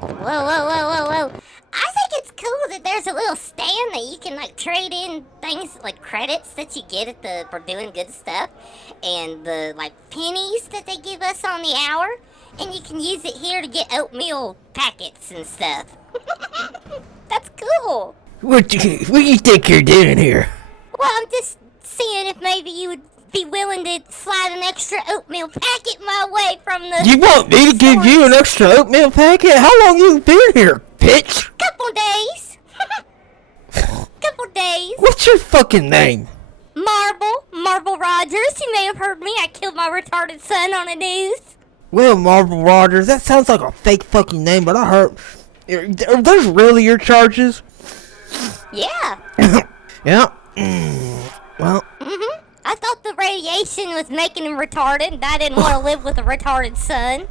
Whoa, whoa, whoa, whoa, whoa. I think it's cool that there's a little stand that you can, like, trade in things like credits that you get for doing good stuff, and the, like, pennies that they give us on the hour, and you can use it here to get oatmeal packets and stuff. That's cool. What do you think you're doing here? Well, I'm just seeing if maybe you would be willing to slide an extra oatmeal packet my way from the... You want me to give you an extra oatmeal packet? How long you been here, bitch? Couple days. Couple days. What's your fucking name? Marble Rogers. You may have heard me. I killed my retarded son on the news. Well, Marble Rogers, that sounds like a fake fucking name, but I heard... Are those really your charges? Yeah. Yeah. Well... Mm-hmm. I thought the radiation was making him retarded, and I didn't want to live with a retarded son.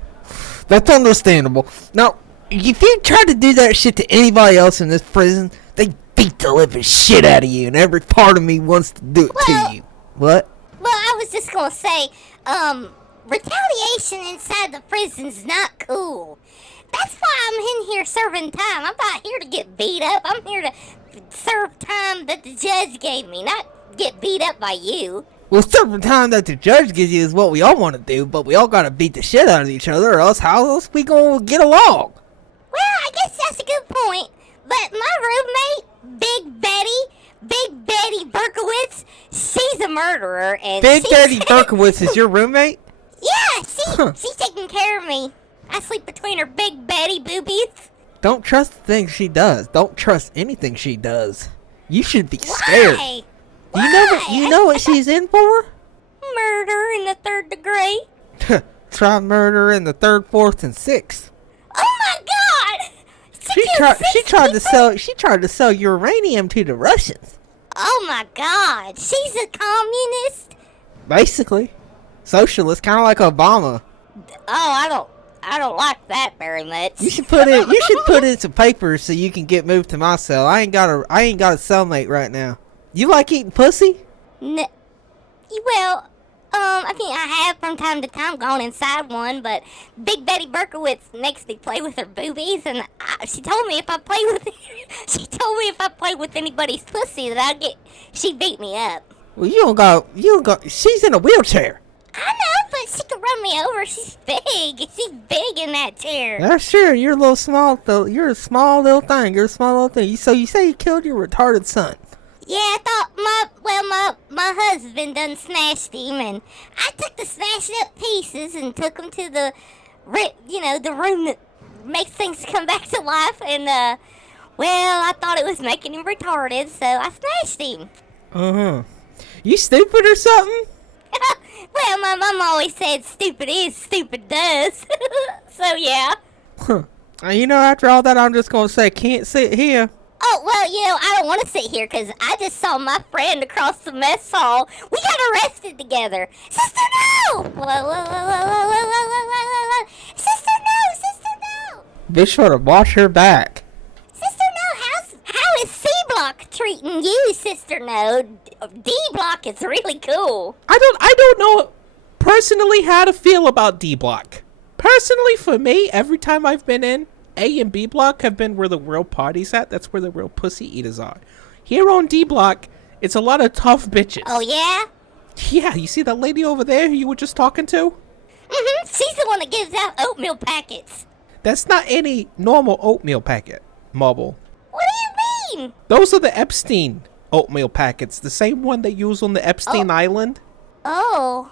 That's understandable. Now, if you try to do that shit to anybody else in this prison, they beat the living shit out of you, and every part of me wants to do it to you. What? Well, I was just gonna say, retaliation inside the prison's not cool. That's why I'm in here serving time. I'm not here to get beat up. I'm here to serve time that the judge gave me, not get beat up by you. Well, serving time that the judge gives you is what we all want to do, but we all gotta beat the shit out of each other, or else how else we gonna get along? Well, I guess that's a good point. But my roommate, Big Betty Berkowitz, she's a murderer, and Big Betty Berkowitz is your roommate? Yeah, she's taking care of me. I sleep between her Big Betty boobies. Don't trust the things she does. Don't trust anything she does. You should be scared. Why? You know what she's in for? Murder in the 3rd degree. Try murder in the 3rd, 4th, and 6th. Oh my God! She tried to sell uranium to the Russians. Oh my God! She's a communist. Basically, socialist, kind of like Obama. Oh, I don't like that very much. You should put in some papers so you can get moved to my cell. I ain't got a cellmate right now. You like eating pussy? Well, I mean, I have from time to time gone inside one, but Big Betty Berkowitz makes me play with her boobies, and she told me if I play with anybody's pussy that she'd beat me up. Well, you don't got. She's in a wheelchair. I know, but she could run me over. She's big. She's big in that chair. Yeah, sure. You're a little small, though. You're a small little thing. You're a small little thing. So you say you killed your retarded son? Yeah, I thought my husband done smashed him, and I took the smashed up pieces and took them to the room that makes things come back to life, and I thought it was making him retarded, so I smashed him. You stupid or something? Well, my mom always said stupid is, stupid does. So yeah. After all that, I'm just gonna say can't sit here. Oh, well, I don't want to sit here because I just saw my friend across the mess hall. We got arrested together. Sister, no! Whoa. Sister, no! Be sure to watch her back. Sister, no, how is C Block treating you, Sister, no? D Block is really cool. I don't know personally how to feel about D Block. Personally, for me, every time I've been in, A and B Block have been where the real party's at. That's where the real pussy eaters are. Here on D Block, it's a lot of tough bitches. Oh, yeah? Yeah, you see that lady over there who you were just talking to? Mm-hmm, she's the one that gives out oatmeal packets. That's not any normal oatmeal packet, Marble. What do you mean? Those are the Epstein oatmeal packets, the same one they use on the Epstein Island. Oh.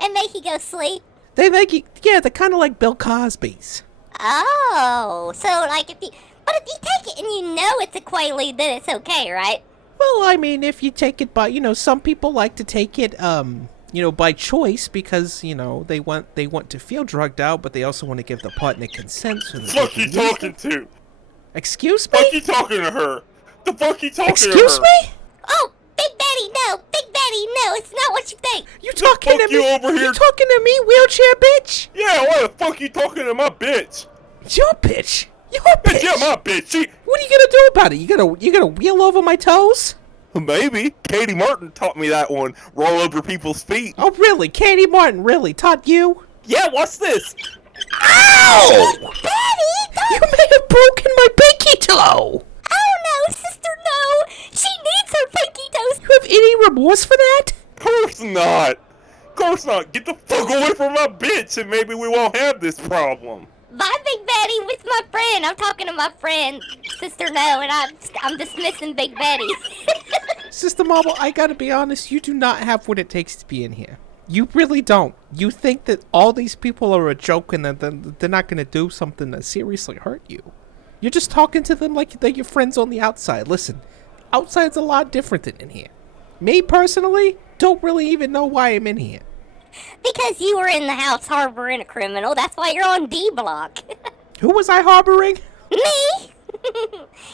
And make you go sleep? They make you, yeah, they're kind of like Bill Cosby's. Oh, so like if you take it and you know it's a Quaalude, then it's okay, right? Well, I mean, if you take it by, some people like to take it, by choice because, they want to feel drugged out, but they also want to give the partner consent. So fuck you talking to? Excuse me? Fuck you talking to her? The fuck you talking to her? Excuse me? Oh, Big Betty, no, it's not what you think. You talking to me? You over here? You talking to me, wheelchair bitch? Yeah, why the fuck you talking to my bitch? Your bitch? Your bitch? Yeah, my bitch. What are you gonna do about it? You gonna wheel over my toes? Maybe. Katie Martin taught me that one. Roll over people's feet. Oh, really? Katie Martin really taught you? Yeah, what's this? Ow! Betty, You broken my pinky toe! Oh no, sister, no! She needs her pinky toes! You have any remorse for that? Of course not. Of course not. Get the fuck away from my bitch and maybe we won't have this problem. Bye, Big Betty, with my friend. I'm talking to my friend, Sister No, and I'm dismissing Big Betty. Sister Marble, I gotta be honest, you do not have what it takes to be in here. You really don't. You think that all these people are a joke and that they're not gonna do something that seriously hurt you. You're just talking to them like they're your friends on the outside. Listen, outside's a lot different than in here. Me, personally, don't really even know why I'm in here. Because you were in the house harboring a criminal. That's why you're on D block. Who was I harboring? Me?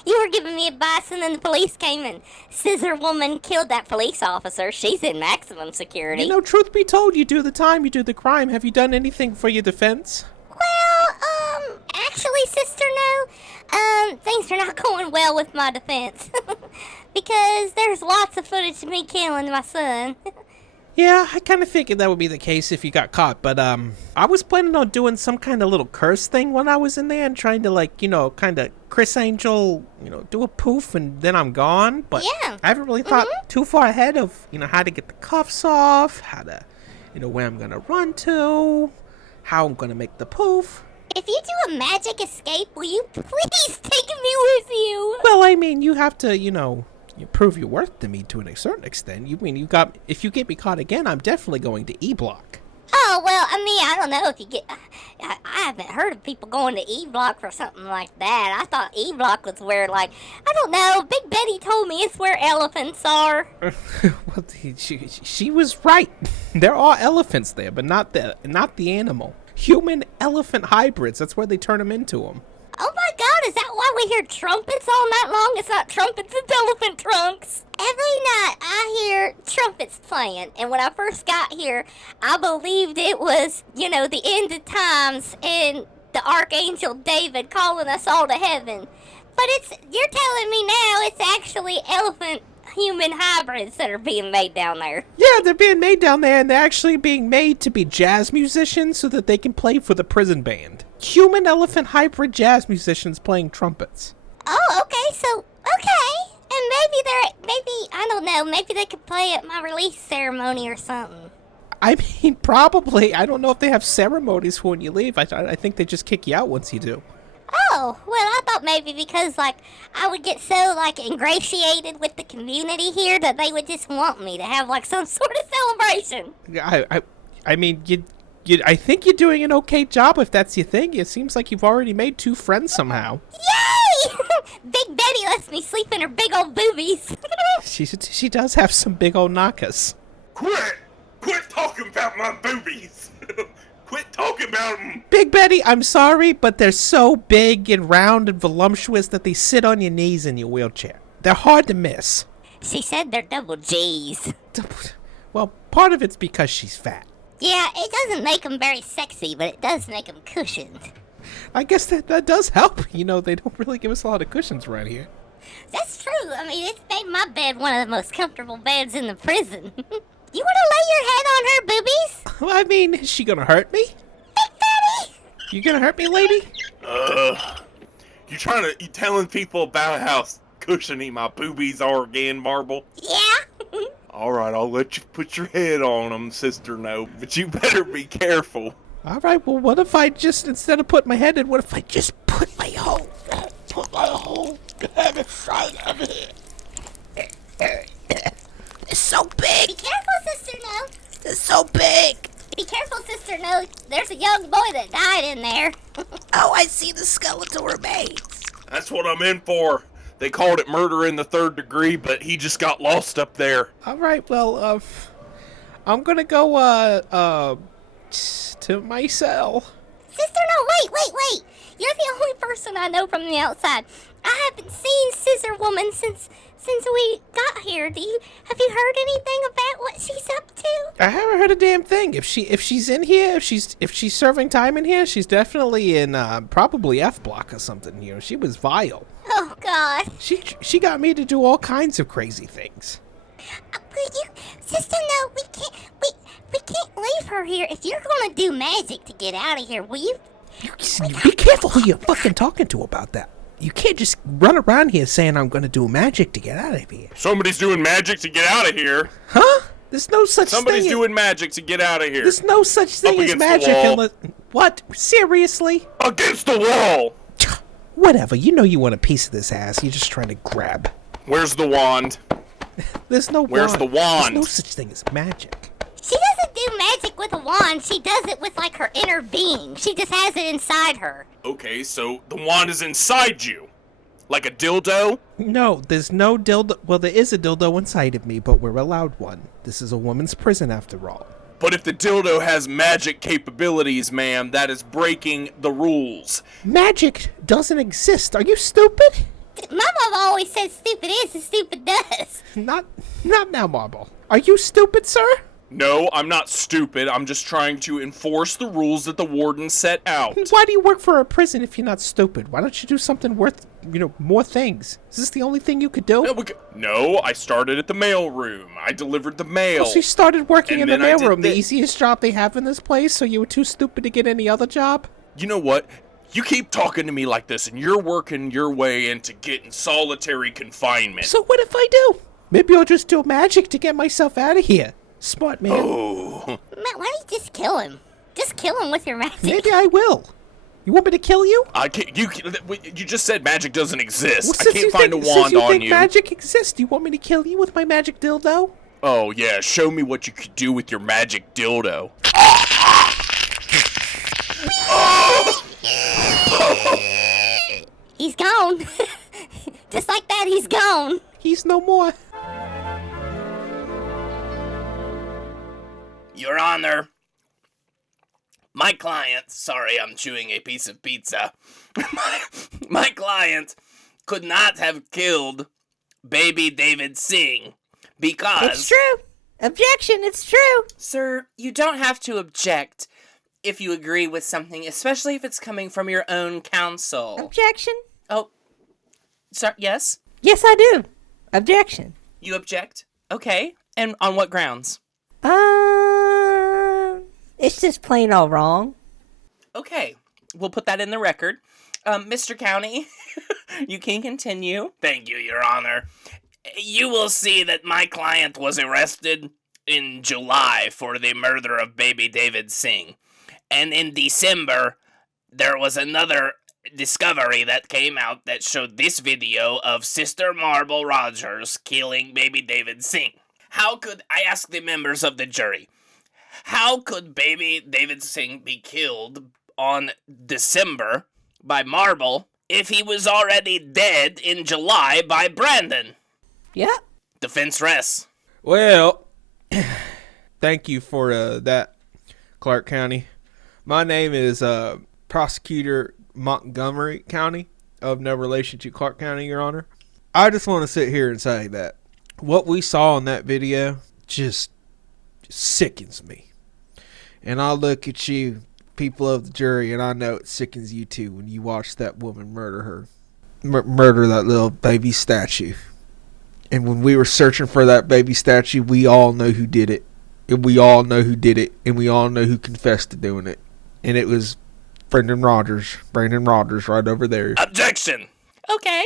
You were giving me advice and then the police came and Scissor Woman killed that police officer. She's in maximum security. You know, truth be told, you do the time, you do the crime. Have you done anything for your defense? Well, actually, Sister No, things are not going well with my defense. Because there's lots of footage of me killing my son. Yeah, I kind of figured that would be the case if you got caught, but I was planning on doing some kind of little curse thing when I was in there and trying to, like, you know, kind of Chris Angel, you know, do a poof and then I'm gone, but Yeah. I haven't really thought too far ahead of, you know, how to get the cuffs off, how to, you know, where I'm going to run to, how I'm going to make the poof. If you do a magic escape, will you please take me with you? Well, I mean, you have to, you know, you prove your worth to me to a certain extent. You mean if you get me caught again, I'm definitely going to E-Block. Oh, well, I mean, I don't know if you get... I haven't heard of people going to E-Block for something like that. I thought E-Block was where, like, I don't know, Big Betty told me it's where elephants are. Well, she was right. There are elephants there, but not the animal. Human-elephant hybrids, that's where they turn them into them. Oh my god, is that why we hear trumpets all night long? It's not trumpets, it's elephant trunks. Every night I hear trumpets playing, and when I first got here, I believed it was, you know, the end of times and the Archangel David calling us all to heaven. But you're telling me now it's actually elephant human hybrids that are being made down there. Yeah, they're being made down there, and they're actually being made to be jazz musicians so that they can play for the prison band. Human elephant hybrid jazz musicians playing trumpets. Oh, okay, so, okay. And maybe, I don't know, maybe they could play at my release ceremony or something. I mean, probably. I don't know if they have ceremonies for when you leave. I think they just kick you out once you do. Oh, well, I thought maybe because, like, I would get so, like, ingratiated with the community here that they would just want me to have, like, some sort of celebration. I mean, I think you're doing an okay job if that's your thing. It seems like you've already made 2 friends somehow. Yay! Big Betty lets me sleep in her big old boobies. She does have some big old knockers. Quit talking about my boobies. Quit talking about them. Big Betty, I'm sorry, but they're so big and round and voluptuous that they sit on your knees in your wheelchair. They're hard to miss. She said they're double G's. Well, part of it's because she's fat. Yeah, it doesn't make them very sexy, but it does make them cushioned. I guess that does help. You know, they don't really give us a lot of cushions around here. That's true. I mean, it's made my bed one of the most comfortable beds in the prison. You want to lay your head on her boobies? Well, I mean, is she gonna hurt me? Big Betty! You gonna hurt me, lady? You telling people about how cushiony my boobies are again, Marble? Yeah? Alright, I'll let you put your head on them, Sister No, but you better be careful. Alright, well, what if I just, instead of putting my head in, what if I just put my whole head inside of it? It's so big! Be careful, Sister No. It's so big! Be careful, Sister No. There's a young boy that died in there. Oh, I see the skeletal remains. That's what I'm in for. They called it murder in the 3rd degree, but he just got lost up there. Alright, well, I'm gonna go, to my cell. Sister No, wait. You're the only person I know from the outside. I haven't seen Scissor Woman since we got here. Have you heard anything about what she's up to? I haven't heard a damn thing. If she's in here, if she's serving time in here, she's definitely in probably F block or something. You know, she was vile. Oh God. She got me to do all kinds of crazy things. Sister No, we can't leave her here. If you're gonna do magic to get out of here, will you Be careful who you're fucking talking to about that. You can't just run around here saying I'm going to do magic to get out of here. Somebody's doing magic to get out of here. Huh? There's no such Somebody's thing. doing magic to get out of here. There's no such thing as against the magic wall. unless... What? Seriously? Against the wall. Whatever. You know you want a piece of this ass. You're just trying to grab. Where's the wand? There's no Where's wand. the wand? There's no such thing as magic. She doesn't do magic with a wand. She does it with, like, her inner being. She just has it inside her. Okay, so the wand is inside you. Like a dildo? No, there's no dildo. Well, there is a dildo inside of me, but we're allowed one. This is a woman's prison after all. But if the dildo has magic capabilities, ma'am, that is breaking the rules. Magic doesn't exist. Are you stupid? My mom always says stupid is and stupid does. Not now, Marble. Are you stupid, sir? No, I'm not stupid. I'm just trying to enforce the rules that the warden set out. Why do you work for a prison if you're not stupid? Why don't you do something worth, more things? Is this the only thing you could do? No, I started at the mail room. I delivered the mail. So you started working And in the then I mailroom, did the easiest job they have in this place, so you were too stupid to get any other job? You know what? You keep talking to me like this, and you're working your way into getting solitary confinement. So what if I do? Maybe I'll just do magic to get myself out of here. Smart man. Oh. Matt, why don't you just kill him? Just kill him with your magic. Maybe I will. You want me to kill you? I can't. You just said magic doesn't exist. Well, I can't find a wand on think you. magic exists, do you want me to kill you with my magic dildo? Oh yeah, show me what you could do with your magic dildo. He's gone. Just like that, he's gone. He's no more. Your Honor, my client, sorry, I'm chewing a piece of pizza. my client could not have killed baby David Singh because... It's true. Objection, it's true. Sir, you don't have to object if you agree with something, especially if it's coming from your own counsel. Objection. Oh, sorry, yes? Yes, I do. Objection. You object? Okay, and on what grounds? It's just plain all wrong. Okay, we'll put that in the record. Mr. County, you can continue. Thank you, Your Honor. You will see that my client was arrested in July for the murder of baby David Singh. And in December, there was another discovery that came out that showed this video of Sister Marble Rogers killing baby David Singh. How could, I ask the members of the jury, how could baby David Singh be killed on December by Marble if he was already dead in July by Brandon? Yep. Defense rests. Well, thank you for that, Clark County. My name is Prosecutor Montgomery County, of no relation to Clark County, Your Honor. I just want to sit here and say that what we saw in that video just sickens me. And I look at you, people of the jury, and I know it sickens you too when you watch that woman murder that little baby statue. And when we were searching for that baby statue, we all know who did it. And we all know who did it. And we all know who confessed to doing it. And it was Brandon Rogers right over there. Objection! Okay,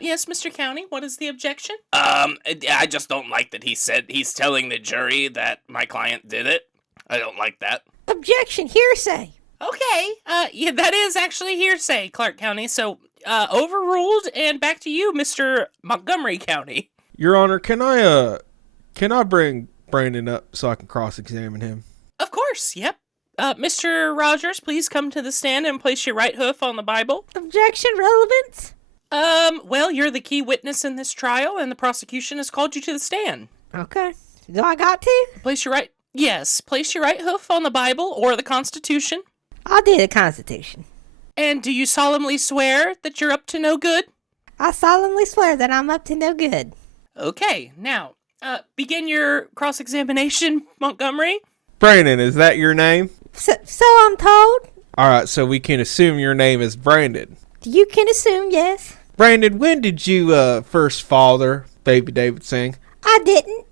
yes, Mr. County, what is the objection? I just don't like that he said he's telling the jury that my client did it. I don't like that. Objection, hearsay. Okay, yeah, that is actually hearsay, Clark County, so, overruled, and back to you, Mr. Montgomery County. Your Honor, can I bring Brandon up so I can cross-examine him? Of course, yep. Mr. Rogers, please come to the stand and place your right hoof on the Bible. Objection, relevance. Well, you're the key witness in this trial, and the prosecution has called you to the stand. Okay. Do I got to? Place your right hoof on the Bible or the Constitution. I'll do the Constitution. And do you solemnly swear that you're up to no good? I solemnly swear that I'm up to no good. Okay, now, begin your cross-examination, Montgomery. Brandon, is that your name? So I'm told. Alright, so we can assume your name is Brandon. You can assume, yes. Brandon, when did you first father baby David Singh? I didn't.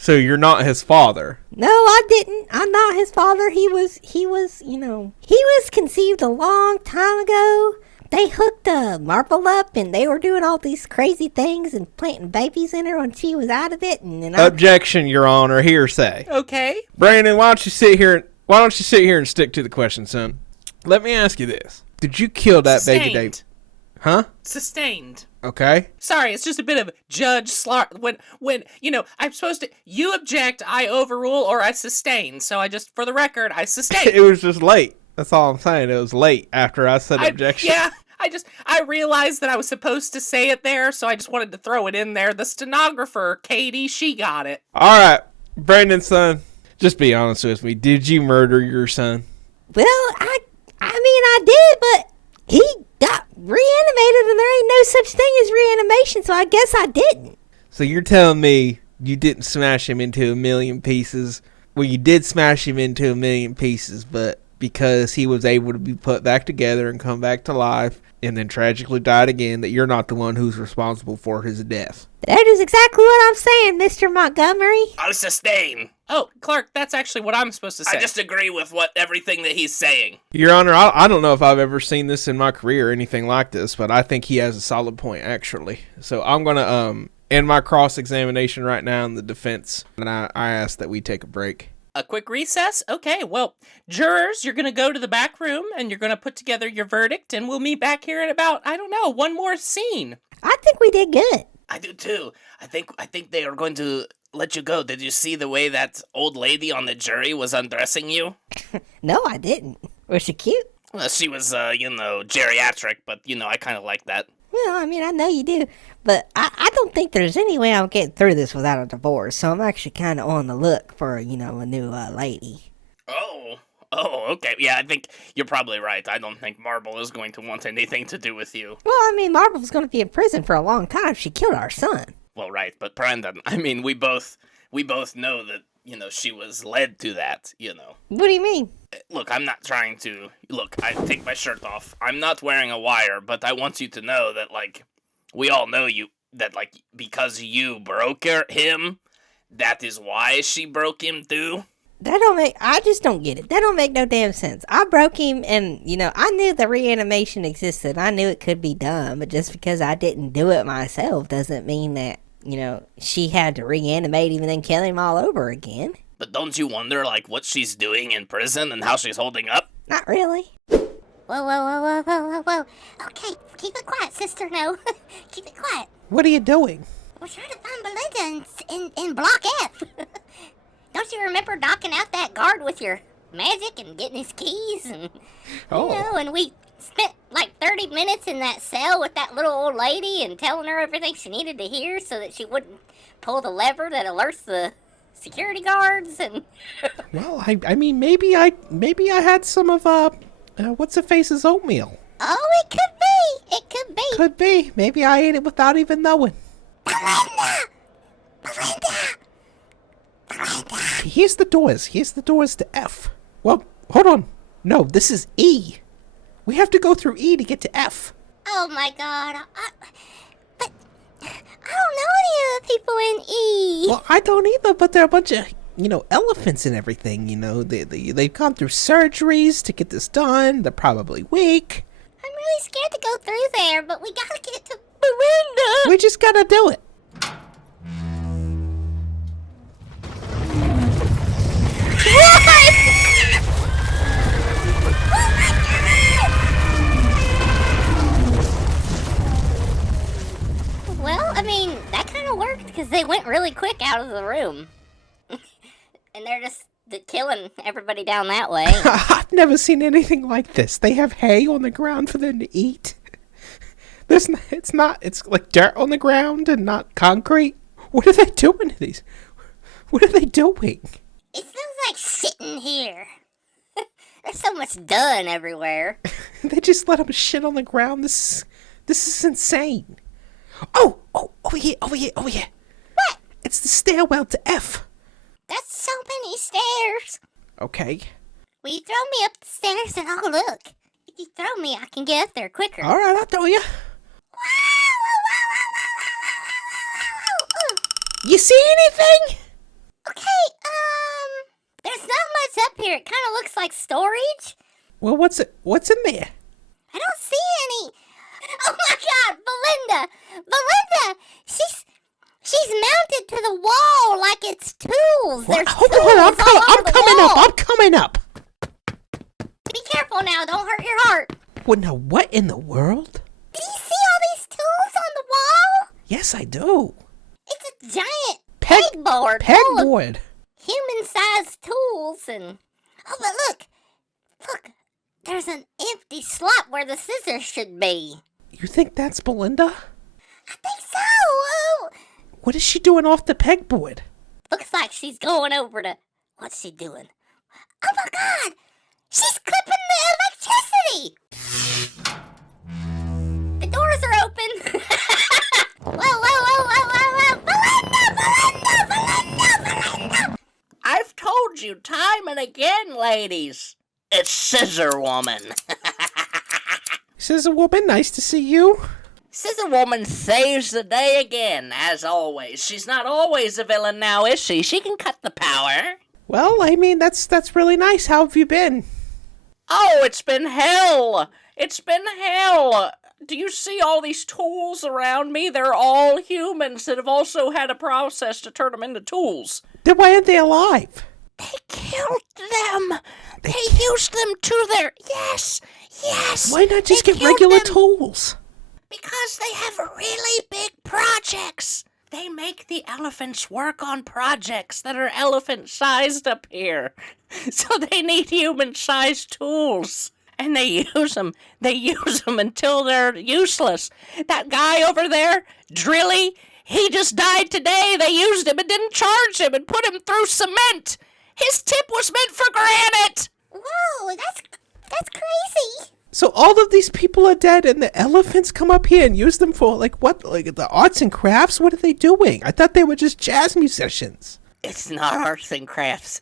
So you're not his father. No, I didn't. I'm not his father. He was, he was conceived a long time ago. They hooked Marble up, and they were doing all these crazy things and planting babies in her when she was out of it. And Objection, Your Honor. Hearsay. Okay. Brandon, why don't you sit here and stick to the question, son? Let me ask you this: did you kill that baby David? Huh? Sustained. Okay. Sorry, it's just a bit of judge slart. When I'm supposed to. You object, I overrule, or I sustain. So for the record, I sustain. It was just late. That's all I'm saying. It was late after I said objection. Yeah, I realized that I was supposed to say it there, so I just wanted to throw it in there. The stenographer, Katie, she got it. All right, Brandon's son, just be honest with me. Did you murder your son? well, I mean, I did, but he got reanimated, and there ain't no such thing as reanimation, so I guess I didn't. So you're telling me you didn't smash him into a million pieces? Well, you did smash him into a million pieces, but because he was able to be put back together and come back to life and then tragically died again, that you're not the one who's responsible for his death. That is exactly what I'm saying, Mr. Montgomery. I sustain. Oh, Clark, that's actually what I'm supposed to say. I just agree with everything that he's saying. Your Honor, I don't know if I've ever seen this in my career or anything like this, but I think he has a solid point, actually. So I'm going to end my cross-examination right now in the defense, and I ask that we take a break. A quick recess? Okay, well, jurors, you're going to go to the back room, and you're going to put together your verdict, and we'll meet back here in about, one more scene. I think we did good. I do too. I think they are going to let you go. Did you see the way that old lady on the jury was undressing you? No, I didn't. Was she cute? Well, she was, geriatric, but, I kind of like that. Well, I mean, I know you do, but I don't think there's any way I'm getting through this without a divorce, so I'm actually kind of on the look for, a new lady. Oh, okay. Yeah, I think you're probably right. I don't think Marble is going to want anything to do with you. Well, I mean, Marble's going to be in prison for a long time. She killed our son. Well, right, but Brandon, I mean, we both know that, she was led to that, What do you mean? Look, I'm not trying to... Look, I take my shirt off. I'm not wearing a wire, but I want you to know that, we all know that, because you broke him, that is why she broke him, too. I just don't get it. That don't make no damn sense. I broke him, and, I knew the reanimation existed. I knew it could be done, but just because I didn't do it myself doesn't mean that, she had to reanimate him and then kill him all over again. But don't you wonder, what she's doing in prison and how she's holding up? Not really. Whoa. Okay, keep it quiet, sister. No, keep it quiet. What are you doing? We're trying to find Belinda in Block F. Don't you remember knocking out that guard with your magic and getting his keys? And, and we spent 30 minutes in that cell with that little old lady and telling her everything she needed to hear so that she wouldn't pull the lever that alerts the security guards. And well, I mean, maybe I had some of what's the face's oatmeal. Oh, it could be. It could be. Could be. Maybe I ate it without even knowing. Belinda. Here's the doors to F. Well, hold on. No, this is E. We have to go through E to get to F. Oh my God. But I don't know any of the people in E. Well, I don't either, but they're a bunch of, elephants and everything, They've gone through surgeries to get this done. They're probably weak. I'm really scared to go through there, but we gotta get to Belinda. We just gotta do it. Well, I mean, that kind of worked because they went really quick out of the room. And they're just killing everybody down that way. I've never seen anything like this. They have hay on the ground for them to eat. It's like dirt on the ground and not concrete. What are they doing to these? What are they doing? It feels like shitting here. There's so much done everywhere. They just let them shit on the ground. This is insane. Oh, over here. What? It's the stairwell to F. That's so many stairs. Okay. Will you throw me up the stairs and I'll look? If you throw me, I can get up there quicker. All right, I'll throw you. You see anything? Okay, there's not much up here. It kind of looks like storage. Well, what's in there? I don't see any. Oh my God, Belinda! Belinda! She's mounted to the wall like it's tools. There's Hold tools on, all over the wall. I'm coming up. Be careful now, don't hurt your heart. Well, now what in the world? Do you see all these tools on the wall? Yes, I do. It's a giant pegboard. Pegboard. Human-sized tools and... Oh, but look, there's an empty slot where the scissors should be. You think that's Belinda? I think so. Oh. What is she doing off the pegboard? Looks like she's going over to... What's she doing? Oh my God! She's clipping the electricity! The doors are open. Whoa. Belinda! I've told you time and again, ladies. It's Scissor Woman. Scissor Woman, nice to see you. Scissor Woman saves the day again, as always. She's not always a villain now, is she? She can cut the power. Well, I mean, that's really nice. How have you been? Oh, it's been hell. It's been hell. Do you see all these tools around me? They're all humans that have also had a process to turn them into tools. Then why aren't they alive? They killed them. They used them to their... Yes. Why not just They get killed regular them tools? Because they have really big projects. They make the elephants work on projects that are elephant-sized up here. So they need human-sized tools. And they use them. They use them until they're useless. That guy over there, Drilly, he just died today. They used him and didn't charge him and put him through cement. His tip was meant for granite. Whoa, that's crazy. So all of these people are dead and the elephants come up here and use them for, like, what? Like, the arts and crafts? What are they doing? I thought they were just jazz musicians. It's not arts and crafts.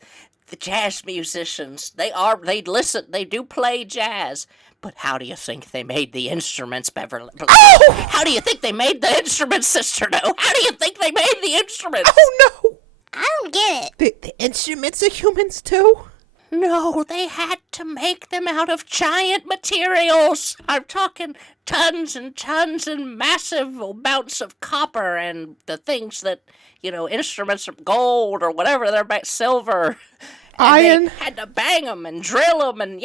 The jazz musicians, they listen, they do play jazz. But how do you think they made the instruments, Beverly? Oh! How do you think they made the instruments, Sister No? How do you think they made the instruments? Oh, no! I don't get it. The instruments are humans, too? No, they had to make them out of giant materials. I'm talking tons and tons and massive amounts of copper and the things that, instruments of gold or whatever they're made, silver. Iron. They had to bang them and drill them and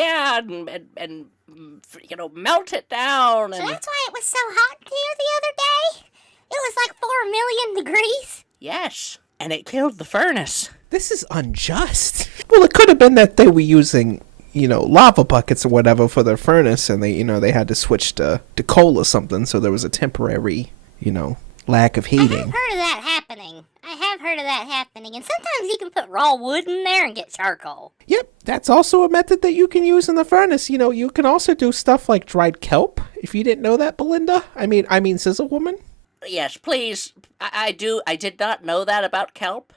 melt it down. So And that's why it was so hot here the other day? It was like 4 million degrees. yes, and it killed the furnace. This is unjust. Well, it could have been that they were using, lava buckets or whatever for their furnace, and they had to switch to coal or something, so there was a temporary, lack of I heating. have heard of that happening. And sometimes you can put raw wood in there and get charcoal. Yep, that's also a method that you can use in the furnace. You can also do stuff like dried kelp, if you didn't know that, Belinda. I mean, Scissor Woman. Yes, please. I did not know that about kelp.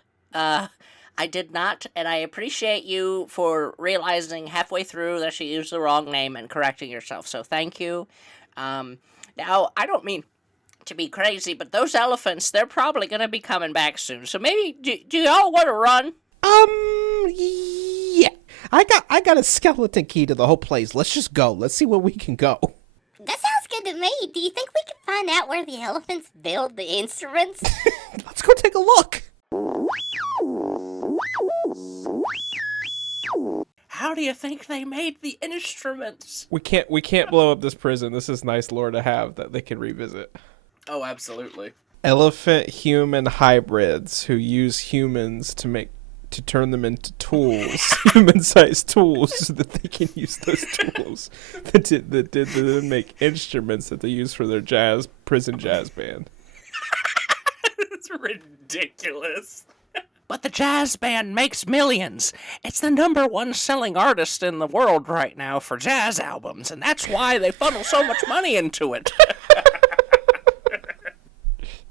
I did not, and I appreciate you for realizing halfway through that she used the wrong name and correcting yourself, so thank you. Now, I don't mean to be crazy, but those elephants, they're probably going to be coming back soon, so maybe, do y'all want to run? Yeah. I got a skeleton key to the whole place. Let's just go. Let's see where we can go. That sounds good to me. Do you think we can find out where the elephants build the instruments? Let's go take a look. How do you think they made the instruments? We can't blow up this prison. This is nice lore to have that they can revisit. Oh, absolutely. Elephant human hybrids who use humans to turn them into tools, human-sized tools, so that they can use those tools that make instruments that they use for their prison jazz band. It's ridiculous. But the jazz band makes millions. It's the #1 selling artist in the world right now for jazz albums, and that's why they funnel so much money into it.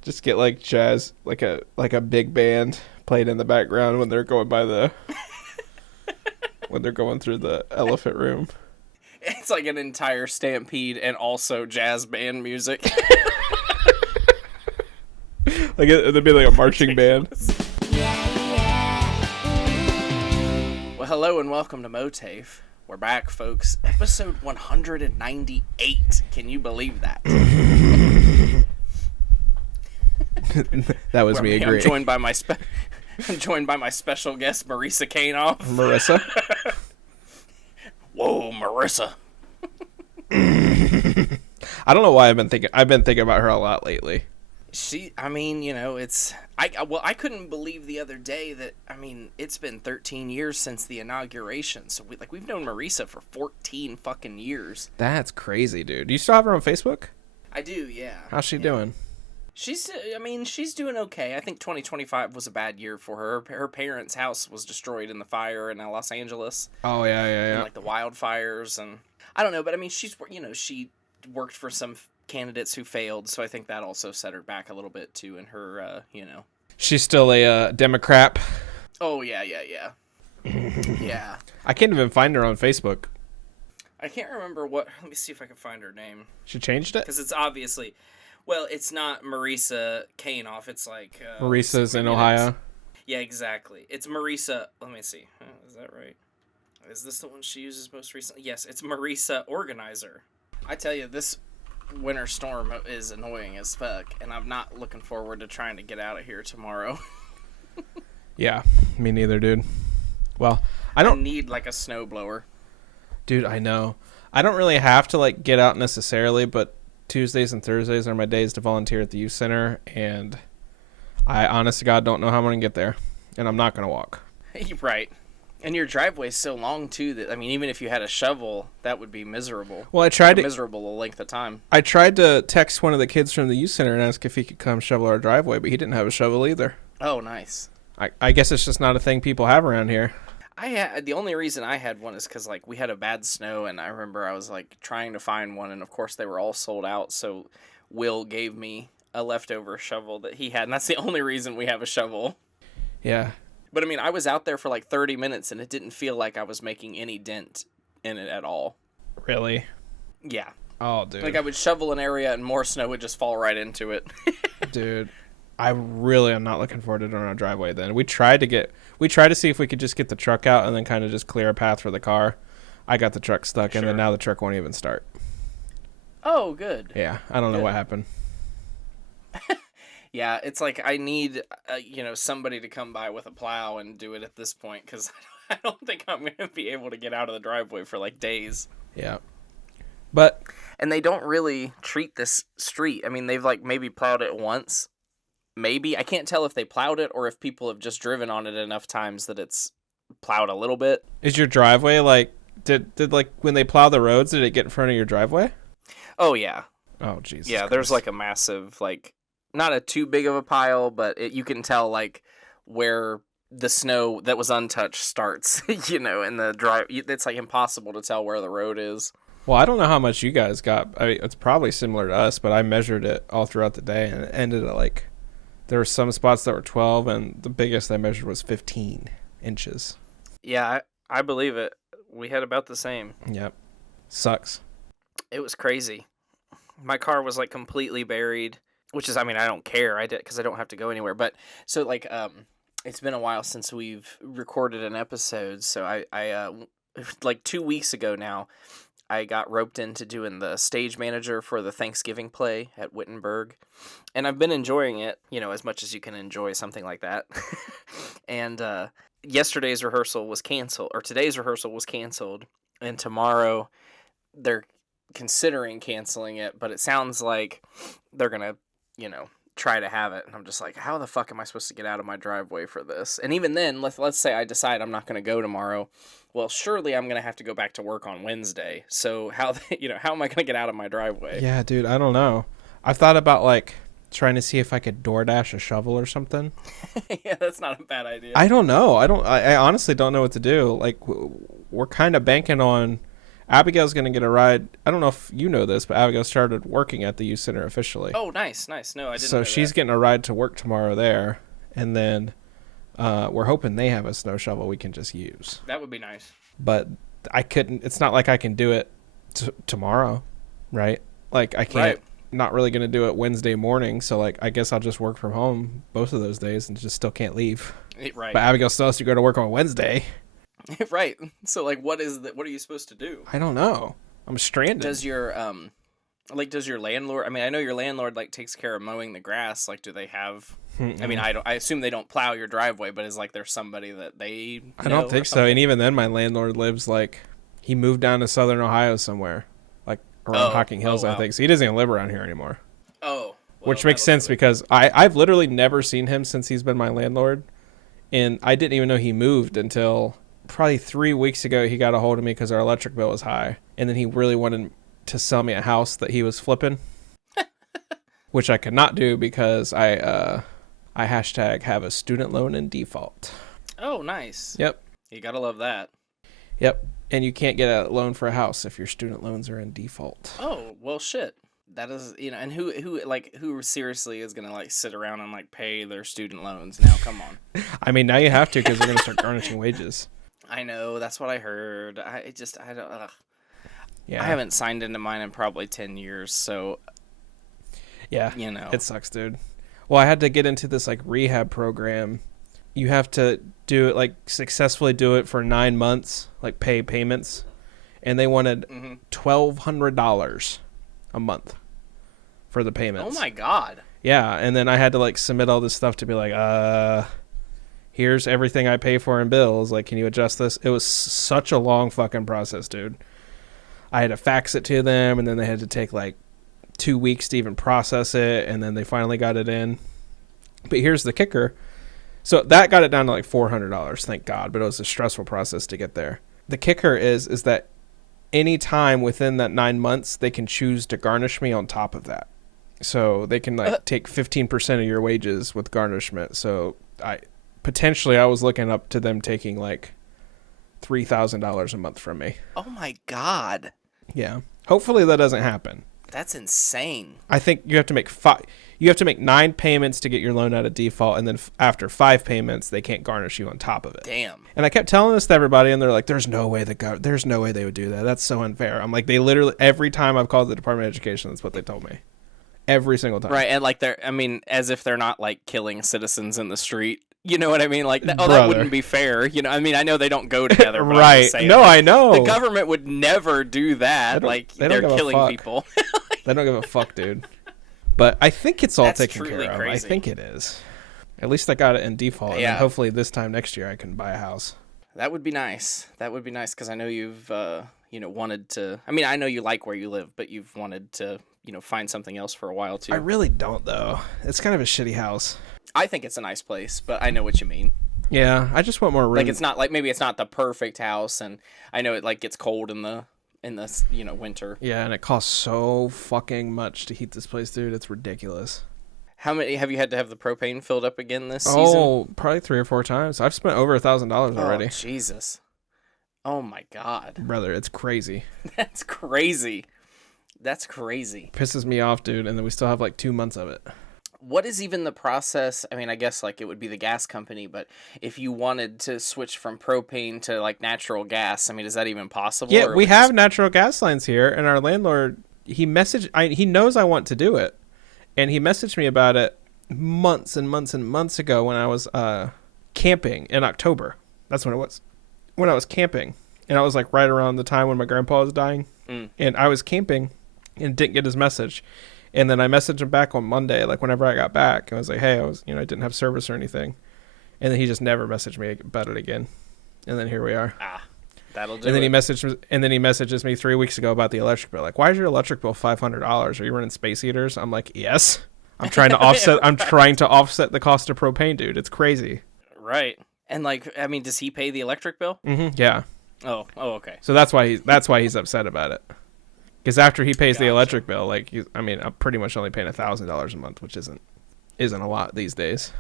Just get like jazz, like a big band played in the background when they're going when they're going through the elephant room. It's like an entire stampede and also jazz band music. Like there'd be like a marching band. Yeah. Well, hello and welcome to MOATAIF. We're back, folks. Episode 198. Can you believe that? That was me I'm agreeing. joined by my I'm joined by my special guest, Marisa Kanoff. Marissa. Whoa, Marissa. I don't know why I've been thinking about her a lot lately. I couldn't believe the other day that, it's been 13 years since the inauguration. So we've known Marisa for 14 fucking years. That's crazy, dude. Do you still have her on Facebook? I do, yeah. How's she doing? She's doing okay. I think 2025 was a bad year for her. Her parents' house was destroyed in the fire in Los Angeles. Oh, yeah. And, the wildfires, and I don't know, but she worked for some candidates who failed, so I think that also set her back a little bit too in her, She's still a Democrat. Oh, yeah. Yeah. I can't even find her on Facebook. I can't remember let me see if I can find her name. She changed it? Because it's obviously, it's not Marisa Kanoff, it's like... Marisa's in Ohio? Yeah, exactly. It's Marisa, let me see. Is that right? Is this the one she uses most recently? Yes, it's Marisa Organizer. I tell you, this winter storm is annoying as fuck, and I'm not looking forward to trying to get out of here tomorrow. Yeah, me neither, dude. Well, I need a snowblower. Dude, I know. I don't really have to get out necessarily, but Tuesdays and Thursdays are my days to volunteer at the youth center, and I honest to God don't know how I'm going to get there, and I'm not going to walk. Right. And your driveway's so long too that even if you had a shovel, that would be miserable. Well, miserable length of time. I tried to text one of the kids from the youth center and ask if he could come shovel our driveway, but he didn't have a shovel either. Oh, nice. I guess it's just not a thing people have around here. The only reason I had one is because we had a bad snow, and I remember I was trying to find one, and of course they were all sold out. So Will gave me a leftover shovel that he had, and that's the only reason we have a shovel. Yeah. But I was out there for 30 minutes, and it didn't feel like I was making any dent in it at all. Really? Yeah. Oh, dude. I would shovel an area, and more snow would just fall right into it. Dude, I really am not looking forward to doing our driveway then. We tried to see if we could just get the truck out and then kind of just clear a path for the car. I got the truck stuck, and then now the truck won't even start. Oh, good. Yeah, I don't know what happened. Yeah, it's I need, somebody to come by with a plow and do it at this point, because I don't think I'm going to be able to get out of the driveway for days. Yeah. And they don't really treat this street. They've maybe plowed it once. Maybe. I can't tell if they plowed it or if people have just driven on it enough times that it's plowed a little bit. Is your driveway did when they plow the roads, did it get in front of your driveway? Oh, yeah. Oh, Jesus. Yeah, Christ. there's a massive, not a too big of a pile, but you can tell where the snow that was untouched starts, in the drive. It's impossible to tell where the road is. Well, I don't know how much you guys got. It's probably similar to us, but I measured it all throughout the day, and it ended at there were some spots that were 12, and the biggest I measured was 15 inches. Yeah, I believe it. We had about the same. Yep. Sucks. It was crazy. My car was completely buried. Which is, I don't care. I did because I don't have to go anywhere. But so it's been a while since we've recorded an episode. So I 2 weeks ago now, I got roped into doing the stage manager for the Thanksgiving play at Wittenberg, and I've been enjoying it. As much as you can enjoy something like that. And today's rehearsal was canceled, and tomorrow they're considering canceling it. But it sounds like they're gonna try to have it. And I'm just how the fuck am I supposed to get out of my driveway for this? And even then, let's say I decide I'm not going to go tomorrow. Well, surely I'm going to have to go back to work on Wednesday. So how am I going to get out of my driveway? Yeah, dude, I don't know. I've thought about trying to see if I could DoorDash a shovel or something. Yeah, that's not a bad idea. I don't know. I honestly don't know what to do. We're kind of banking on Abigail's going to get a ride. I don't know if you know this, but Abigail started working at the youth center officially. Oh, nice. No, I didn't know So she's getting a ride to work tomorrow there, and then we're hoping they have a snow shovel we can just use. That would be nice. But I couldn't. It's not like I can do it tomorrow, right? I can't. Right. Not really going to do it Wednesday morning, so I guess I'll just work from home both of those days and just still can't leave. Right. But Abigail still has to go to work on Wednesday. Right. So like, what are you supposed to do? I don't know. I'm stranded. Does your does your landlord? I mean, I know your landlord like takes care of mowing the grass. Like, do they have? I mean, I assume they don't plow your driveway, but is like there somebody that they? I don't think so. And even then, my landlord lives like he moved down to Southern Ohio somewhere, like around Hocking Hills, I think. So he doesn't even live around here anymore. Oh. Well, which makes sense because I've literally never seen him since he's been my landlord, and I didn't even know he moved until probably 3 weeks ago. He got a hold of me because our electric bill was high, and then he really wanted to sell me a house that he was flipping, which I could not do because I hashtag have a student loan in default. Oh, nice. Yep. You gotta love that. Yep. And you can't get a loan for a house if your student loans are in default. Oh, well, shit. That is, and who seriously is gonna like sit around and like pay their student loans now? Come on. I mean, now you have to because they're gonna start garnishing wages. I know, that's what I heard. I don't. Yeah. I haven't signed into mine in probably 10 years, so. Yeah. You know. It sucks, dude. Well, I had to get into this like rehab program. You have to do it like successfully do it for 9 months, like pay payments, and they wanted $1,200 a month for the payments. Oh my god. Yeah, and then I had to like submit all this stuff to be like, here's everything I pay for in bills. Like, can you adjust this? It was such a long fucking process, dude. I had to fax it to them, and then they had to take like 2 weeks to even process it, and then they finally got it in. But here's the kicker. So that got it down to like $400, thank God, but it was a stressful process to get there. The kicker is that any time within that 9 months, they can choose to garnish me on top of that. So they can like take 15% of your wages with garnishment. So I was looking up to them taking like $3,000 a month from me. Oh my god. Yeah. Hopefully that doesn't happen. That's insane. I think you have to make 9 payments to get your loan out of default, and then after 5 payments, they can't garnish you on top of it. Damn. And I kept telling this to everybody, and they're like, "There's no way they would do that. That's so unfair." I'm like, they literally every time I've called the Department of Education, that's what they told me. Every single time. Right, and like as if they're not like killing citizens in the street. You know what I mean? Like, that wouldn't be fair. You know, I mean, I know they don't go together. But right. I'm just saying, no, like, I know. The government would never do that. Like, they're killing people. They don't give a fuck, dude. But I think it's all That's taken care of. crazy. I think it is. At least I got it in default. Yeah. And hopefully this time next year I can buy a house. That would be nice. Because I know you've, wanted to. I mean, I know you like where you live, but you've wanted to, find something else for a while too. I really don't, though. It's kind of a shitty house. I think it's a nice place, but I know what you mean. Yeah, I just want more room. Like, it's not like maybe it's not the perfect house, and I know it like gets cold in the winter. Yeah, and it costs so fucking much to heat this place, dude. It's ridiculous. How many have you had to have the propane filled up again this season? Oh, probably 3 or 4 times. I've spent over $1,000 already. Oh, Jesus. Oh my God. Brother, it's crazy. That's crazy. Pisses me off, dude, and then we still have like 2 months of it. What is even the process? I mean, I guess like it would be the gas company, but if you wanted to switch from propane to like natural gas, I mean, is that even possible? Yeah, we have natural gas lines here, and our landlord, he knows I want to do it, and he messaged me about it months and months and months ago when I was camping in October. That's when it was. When I was camping, and I was like right around the time when my grandpa was dying, and I was camping and didn't get his message. And then I messaged him back on Monday, like whenever I got back. I was like, hey, I didn't have service or anything. And then he just never messaged me about it again. And then here we are. That'll do and then it. he messages me 3 weeks ago about the electric bill. Like, why is your electric bill $500? Are you running space heaters? I'm like, yes. I'm trying to offset the cost of propane, dude. It's crazy. Right. And like, I mean, does he pay the electric bill? Mm-hmm. Yeah. Oh, okay. So that's why he's upset about it. Because after he pays the electric bill, I'm pretty much only paying $1,000 a month, which isn't a lot these days.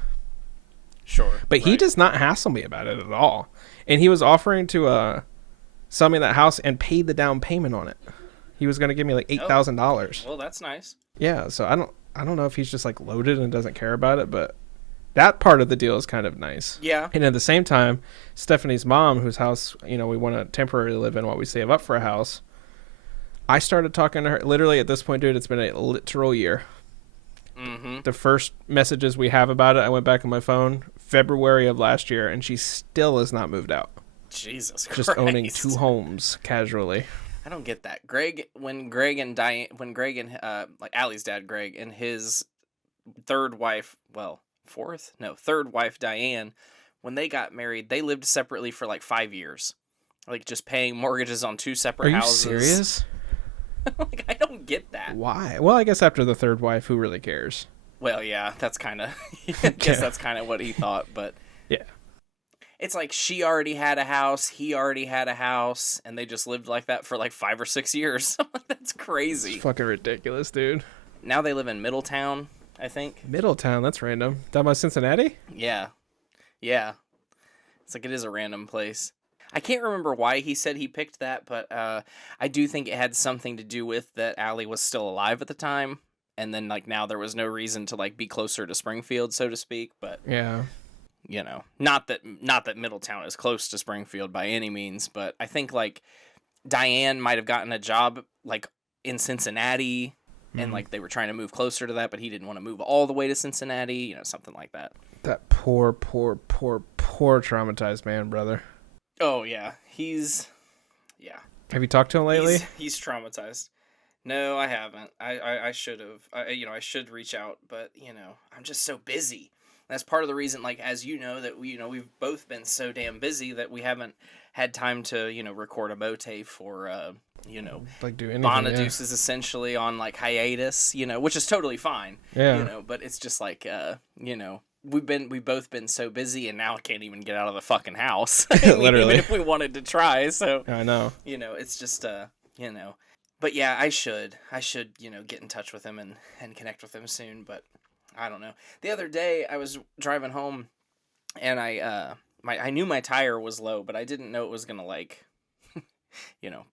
Sure. But he does not hassle me about it at all. And he was offering to sell me that house and pay the down payment on it. He was going to give me like $8,000. Well, that's nice. Yeah, so I don't know if he's just like loaded and doesn't care about it, but that part of the deal is kind of nice. Yeah. And at the same time, Stephanie's mom, whose house, we want to temporarily live in while we save up for a house, I started talking to her. Literally at this point, dude, it's been a literal year. Mm-hmm. The first messages we have about it, I went back on my phone, February of last year, and she still has not moved out. Jesus Christ. Just owning 2 homes casually. I don't get that. When Greg and like Allie's dad, Greg, and his third wife, Diane, when they got married, they lived separately for like 5 years. Like just paying mortgages on 2 separate houses. Are you serious? Like, I don't get that. Why? Well, I guess after the 3rd wife, who really cares? Well, yeah, that's kind of, I guess that's kind of what he thought, but. Yeah. It's like she already had a house, he already had a house, and they just lived like that for like 5 or 6 years. That's crazy. It's fucking ridiculous, dude. Now they live in Middletown, I think. Middletown, that's random. Down by Cincinnati? Yeah. Yeah. It's like it is a random place. I can't remember why he said he picked that, but I do think it had something to do with that Allie was still alive at the time, and then like now there was no reason to like be closer to Springfield, so to speak. But yeah, you know, not that Middletown is close to Springfield by any means, but I think like Diane might have gotten a job like in Cincinnati, and like they were trying to move closer to that, but he didn't want to move all the way to Cincinnati, you know, something like that. That poor traumatized man, brother. Oh yeah, yeah. Have you talked to him lately? He's traumatized. No, I haven't. I should have. I should reach out, but you know, I'm just so busy. That's part of the reason, like, as you know, that we've both been so damn busy that we haven't had time to, record a MOATAIF or, like do anything. Bonadeuce is essentially on like hiatus, which is totally fine. Yeah. But it's just like, we've both been so busy, and now I can't even get out of the fucking house. Literally. Even if we wanted to try. So I know. It's just But yeah, I should get in touch with him and connect with him soon. But I don't know. The other day I was driving home, and I knew my tire was low, but I didn't know it was gonna like,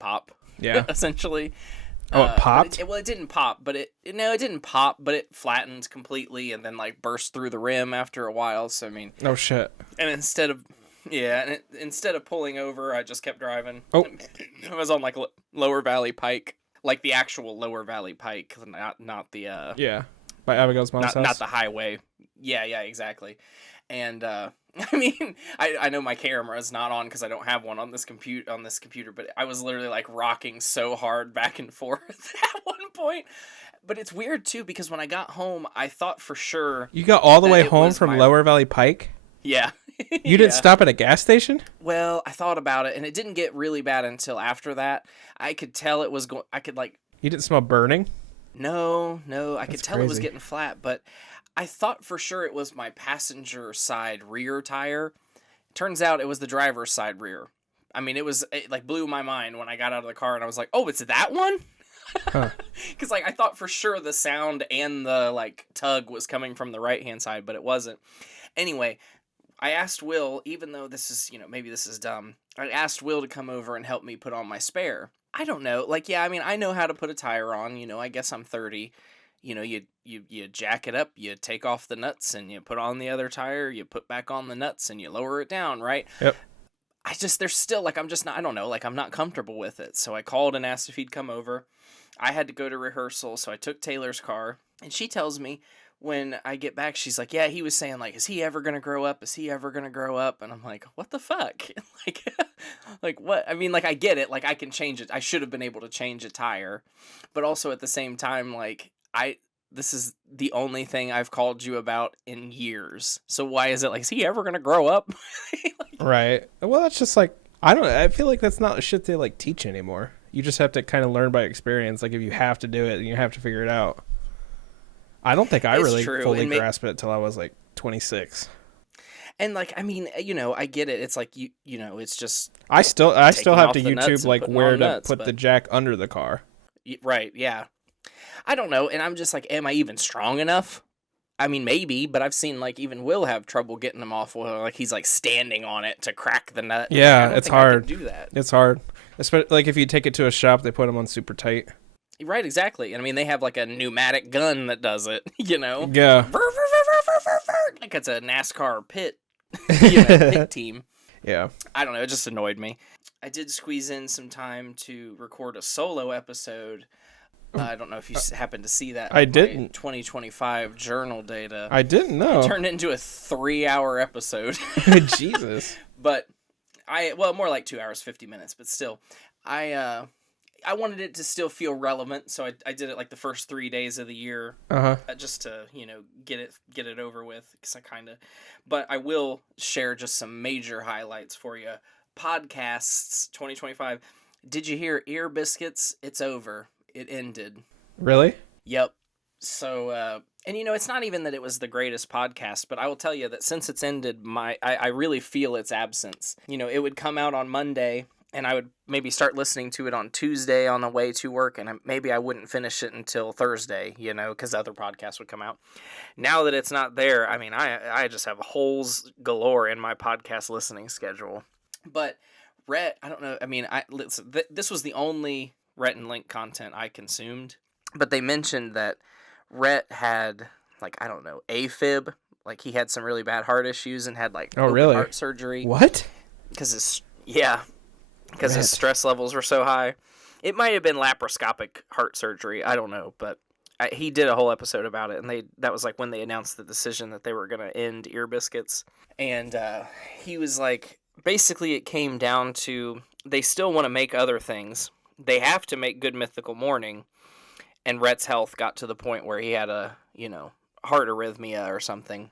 pop. Yeah. Essentially. Oh, it popped? It didn't pop, but it didn't pop, but it flattened completely and then like burst through the rim after a while. So I mean. Oh shit. And instead of pulling over, I just kept driving. Oh. I was on like Lower Valley Pike, like the actual Lower Valley Pike, not the Yeah. By Abigail's mom's house. Not the highway. Yeah, exactly. And I mean, I know my camera is not on because I don't have one on this computer, but I was literally like rocking so hard back and forth at one point. But it's weird too because when I got home, I thought for sure you got all the way home from Lower Valley Pike. Yeah. You didn't stop at a gas station? Well, I thought about it, and it didn't get really bad until after that. I could tell it was going. I could like. You didn't smell burning? No, I could tell crazy. It was getting flat, but I thought for sure it was my passenger side rear tire. Turns out it was the driver's side rear. I mean, it like blew my mind when I got out of the car and I was like, "Oh, it's that one?" Because like I thought for sure the sound and the like tug was coming from the right hand side, but it wasn't. Anyway, I asked Will, even though this is maybe this is dumb. I asked Will to come over and help me put on my spare. I don't know. Like, yeah, I mean, I know how to put a tire on, I guess I'm 30. You jack it up, you take off the nuts and you put on the other tire, you put back on the nuts and you lower it down, right? Yep. There's still like, I'm just not, I don't know, like I'm not comfortable with it. So I called and asked if he'd come over. I had to go to rehearsal, so I took Taylor's car, and she tells me when I get back, she's like, yeah, he was saying like, is he ever going to grow up? Is he ever going to grow up? And I'm like, what the fuck? Like what? I mean, like, I get it. Like I can change it. I should have been able to change a tire, but also at the same time, like this is the only thing I've called you about in years. So why is it like, is he ever going to grow up? Right. Well, that's just like, I feel like that's not shit they like teach anymore. You just have to kind of learn by experience. Like if you have to do it, then you have to figure it out. I don't think I really fully grasped it until I was like 26. And like, I mean, I get it. It's like it's just. I still have to YouTube like where to put the jack under the car. Right. Yeah. I don't know, and I'm just like, am I even strong enough? I mean, maybe, but I've seen like even Will have trouble getting them off. Like he's like standing on it to crack the nut. Yeah, like, it's hard. I can do that. It's hard, especially like if you take it to a shop, they put them on super tight. Right, exactly. And I mean, they have like a pneumatic gun that does it. Yeah. Like it's a NASCAR pit. Pit team. Yeah. I don't know. It just annoyed me. I did squeeze in some time to record a solo episode. I don't know if you happened to see that. I didn't. 2025 journal data. I didn't know. It turned into a 3-hour episode. Jesus. But well, more like 2 hours 50 minutes, but still, I wanted it to still feel relevant, so I did it like the first 3 days of the year, just to get it over with, because but I will share just some major highlights for you. Podcasts 2025. Did you hear Ear Biscuits? It's over. It ended. Really? Yep. So, and it's not even that it was the greatest podcast, but I will tell you that since it's ended, I really feel its absence. It would come out on Monday, and I would maybe start listening to it on Tuesday on the way to work, and maybe I wouldn't finish it until Thursday, because other podcasts would come out. Now that it's not there, I mean, I just have holes galore in my podcast listening schedule. But Rhett, I don't know, I mean, this was the only Rhett and Link content I consumed, but they mentioned that Rhett had, like, I don't know, AFib, like he had some really bad heart issues and had like open heart surgery. What? Because his stress levels were so high. It might have been laparoscopic heart surgery. I don't know, but he did a whole episode about it, and that was like when they announced the decision that they were going to end Ear Biscuits. And he was like, basically it came down to they still want to make other things. They have to make Good Mythical Morning, and Rhett's health got to the point where he had a, heart arrhythmia or something.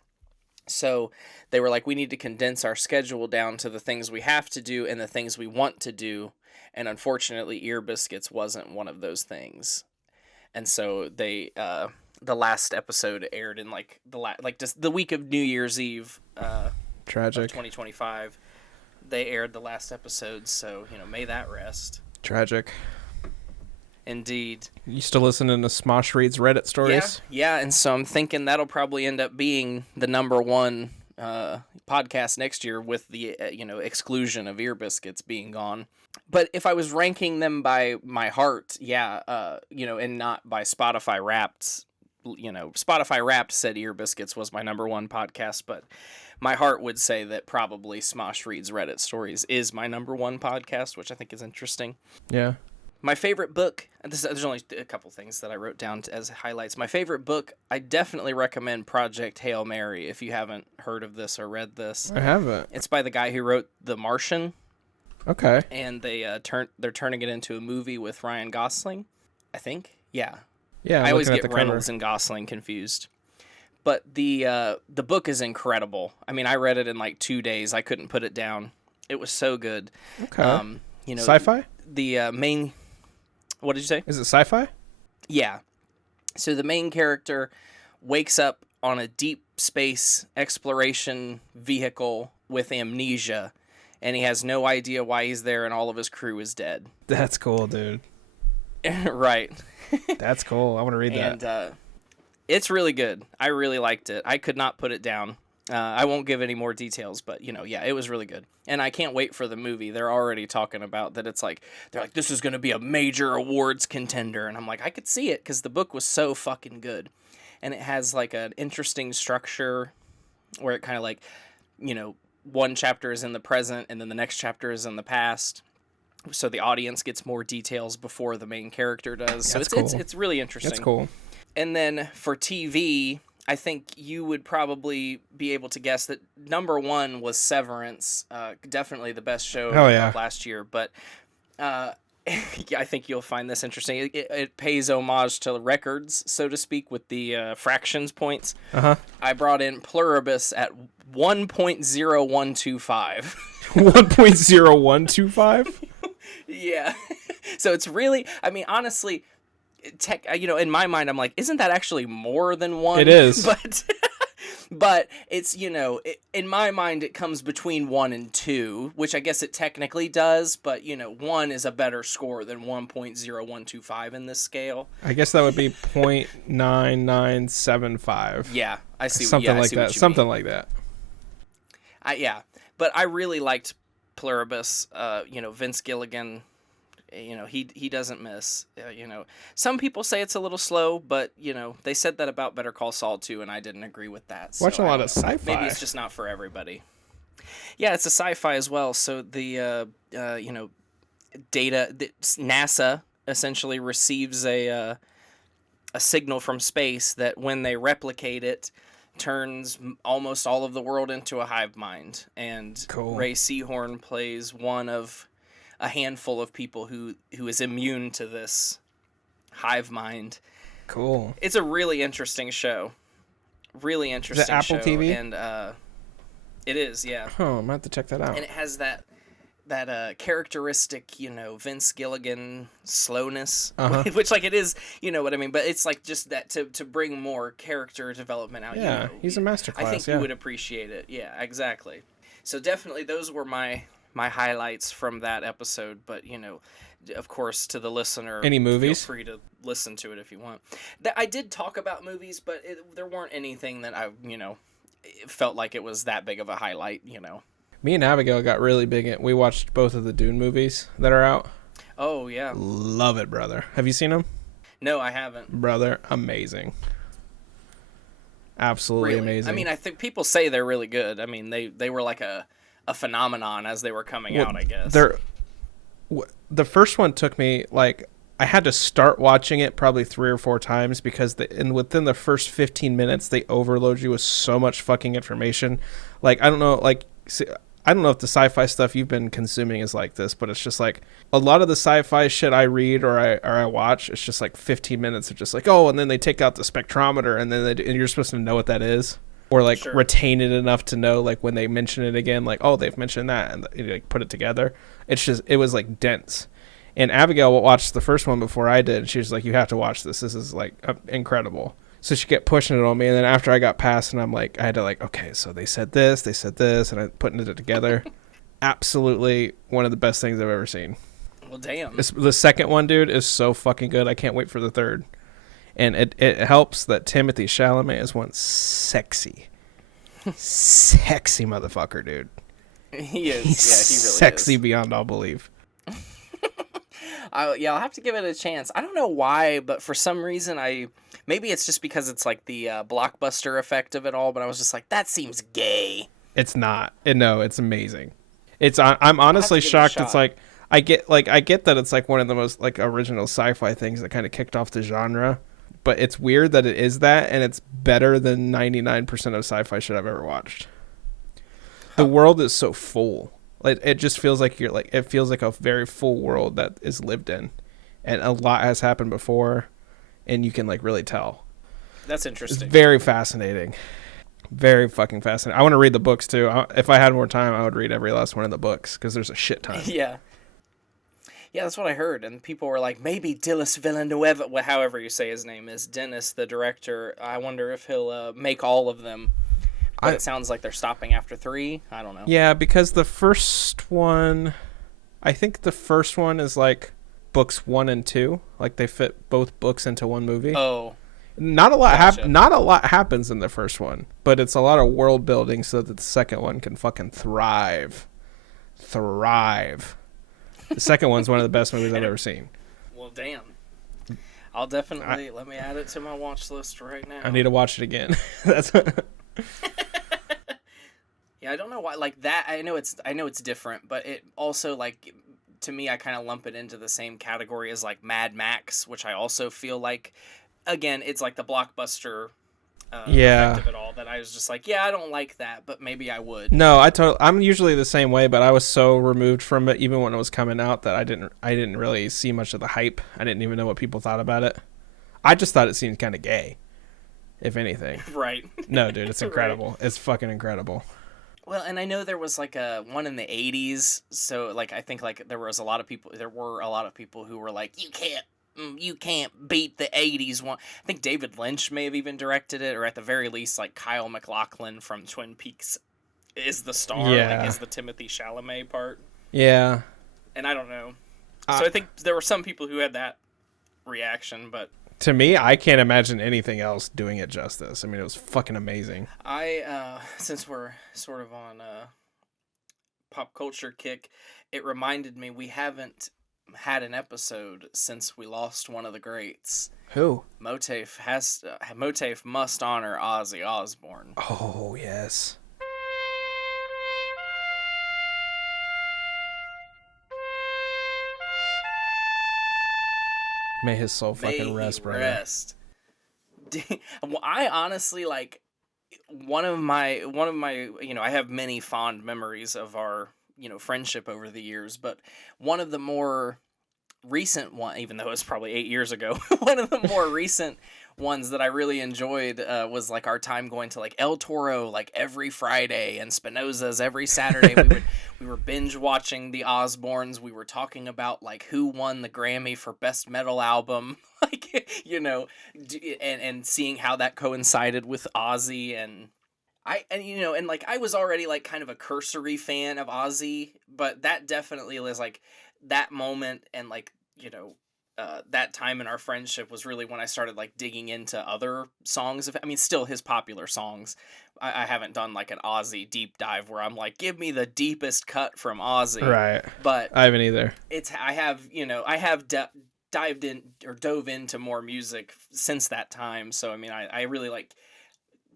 So they were like, we need to condense our schedule down to the things we have to do and the things we want to do. And unfortunately, Ear Biscuits wasn't one of those things. And so they, the last episode aired in like just the week of New Year's Eve, Tragic. of 2025. They aired the last episode. So, may that rest. Tragic. Indeed. You still listening to Smosh Reads Reddit stories? Yeah, and so I'm thinking that'll probably end up being the number one podcast next year with the exclusion of Ear Biscuits being gone. But if I was ranking them by my heart, and not by Spotify Wrapped, Spotify Wrapped said Ear Biscuits was my number one podcast, but my heart would say that probably Smosh Reads Reddit Stories is my number one podcast, which I think is interesting. Yeah. My favorite book, there's only a couple things that I wrote down as highlights. My favorite book, I definitely recommend Project Hail Mary if you haven't heard of this or read this. I haven't. It's by the guy who wrote The Martian. Okay. And they're turning it into a movie with Ryan Gosling, I think. Yeah. Yeah. I always get Reynolds and Gosling confused. But the book is incredible. I mean, I read it in like 2 days. I couldn't put it down. It was so good. Okay. Sci-fi? The main... What did you say? Is it sci-fi? Yeah. So the main character wakes up on a deep space exploration vehicle with amnesia, and he has no idea why he's there, and all of his crew is dead. That's cool, dude. Right. That's cool. I want to read that. And it's really good. I really liked it. I could not put it down. I won't give any more details, but, it was really good. And I can't wait for the movie. They're already talking about that they're like, this is going to be a major awards contender. And I'm like, I could see it because the book was so fucking good. And it has, like, an interesting structure where it kind of, like, one chapter is in the present and then the next chapter is in the past. So the audience gets more details before the main character does. So it's really interesting. That's cool. And then for TV... I think you would probably be able to guess that number one was Severance, definitely the best show of last year. But I think you'll find this interesting. It pays homage to records, so to speak, with the fractions points. I brought in Pluribus at 1.0125. 1.0125? Yeah. So it's really, I mean, honestly... in my mind, I'm like, isn't that actually more than one? It is. But it's, in my mind, it comes between 1 and 2, which I guess it technically does, but, 1 is a better score than 1.0125 in this scale. I guess that would be 0.9975. Yeah, I see. Something like that. Something like that. Yeah, but I really liked Pluribus. Vince Gilligan... he doesn't miss. Some people say it's a little slow, but they said that about Better Call Saul too, and I didn't agree with that. So watching a lot of sci-fi. Maybe it's just not for everybody. Yeah, it's a sci-fi as well. So the data that NASA essentially receives a signal from space that when they replicate it turns almost all of the world into a hive mind, and Cool. Ray Seahorn plays one of a handful of people who is immune to this hive mind. Cool. It's a really interesting show. Really interesting Apple show. TV? And it is, yeah. Oh, I'm gonna have to check that out. And it has that characteristic, Vince Gilligan slowness, which like it is, you know what I mean. But it's like just that to bring more character development out. Yeah, he's a masterclass. I think you would appreciate it. Yeah, exactly. So definitely, those were my highlights from that episode. But of course, to the listener, any movies? Feel free to listen to it if you want. I did talk about movies, but there weren't anything that I it felt like it was that big of a highlight. Me and Abigail got really big. We watched both of the Dune movies that are out. Oh, yeah. Love it, brother. Have you seen them? No, I haven't. Brother, amazing. Absolutely really? amazing. I mean, I think people say they're really good. I mean, they were like a phenomenon as they were coming out, I guess. The first one took me, like, I had to start watching it probably 3 or 4 times because within the first 15 minutes, they overload you with so much fucking information. Like, I don't know, I don't know if the sci-fi stuff you've been consuming is like this, but it's just like a lot of the sci-fi shit I read or I watch, it's just like 15 minutes of just like, oh, and then they take out the spectrometer and then and you're supposed to know what that is, or like Sure. retain it enough to know like when they mention it again, like, oh, they've mentioned that, and like put it together. It was like dense. And Abigail watched the first one before I did, and she was like, you have to watch this. This is like incredible. So she kept pushing it on me, and then after I got past, and I had to okay, so they said this, and I'm putting it together. Absolutely one of the best things I've ever seen. Well, damn. The second one, dude, is so fucking good. I can't wait for the third. And it helps that Timothy Chalamet is one sexy motherfucker, dude. He is. He's Yeah, he really sexy is. beyond all belief. I'll have to give it a chance. I don't know why, but for some reason maybe it's just because it's like the blockbuster effect of it all, but I was just like, that seems gay. It's not. No, it's amazing. I'm honestly shocked. It's like I get that it's like one of the most like original sci-fi things that kind of kicked off the genre, but it's weird that it is that, and it's better than 99% of sci-fi shit I've ever watched. The world is so full. Like it just feels like it feels like a very full world that is lived in, and a lot has happened before, and you can like really tell. That's interesting. It's very fascinating. Very fucking fascinating. I want to read the books too. If I had more time, I would read every last one of the books because there's a shit ton. Yeah. Yeah, that's what I heard, and people were like, maybe Denis Villeneuve, however you say his name is, Dennis, the director. I wonder if he'll make all of them. But it sounds like they're stopping after 3. I don't know. Yeah, because the first one, I think the first one is like books 1 and 2. Like they fit both books into one movie. Oh. Not a lot Gotcha. Not a lot happens in the first one, but it's a lot of world building so that the second one can fucking thrive. The second one's one of the best movies I've ever seen. Well, damn. I'll definitely let me add it to my watch list right now. I need to watch it again. That's Yeah, I don't know why. Like that, I know it's different, but it also like to me, I kind of lump it into the same category as like Mad Max, which I also feel like, again, it's like the blockbuster effect of it all. That I was just like, yeah, I don't like that, but maybe I would. No, I'm usually the same way, but I was so removed from it even when it was coming out that I didn't really see much of the hype. I didn't even know what people thought about it. I just thought it seemed kind of gay, if anything. Right. No, dude, it's incredible. Right. It's fucking incredible. Well, and I know there was like a one in the 80s, so like I think like there were a lot of people who were like, you can't beat the 80s one. I think David Lynch may have even directed it, or at the very least like Kyle MacLachlan from Twin Peaks is the star, like is the Timothy Chalamet part. Yeah. And I don't know. So I think there were some people who had that reaction, but to me, I can't imagine anything else doing it justice. I mean, it was fucking amazing. Since we're sort of on a pop culture kick, it reminded me we haven't had an episode since we lost one of the greats. Who? MOATAIF must honor Ozzy Osbourne. Oh, yes. May his soul fucking rest, brother. Rest. Well, I honestly, like, one of my I have many fond memories of our friendship over the years, but one of the more recent one, even though it's probably 8 years ago, one of the more recent ones that I really enjoyed was like our time going to like El Toro like every Friday and Spinoza's every Saturday. We were binge watching the Osbournes. We were talking about like who won the Grammy for best metal album, like and seeing how that coincided with Ozzy and. I was already like kind of a cursory fan of Ozzy, but that definitely was like that moment and like, that time in our friendship was really when I started like digging into other songs still his popular songs. I haven't done like an Ozzy deep dive where I'm like, give me the deepest cut from Ozzy. Right. But I haven't either. I have dived in or dove into more music since that time. So, I really like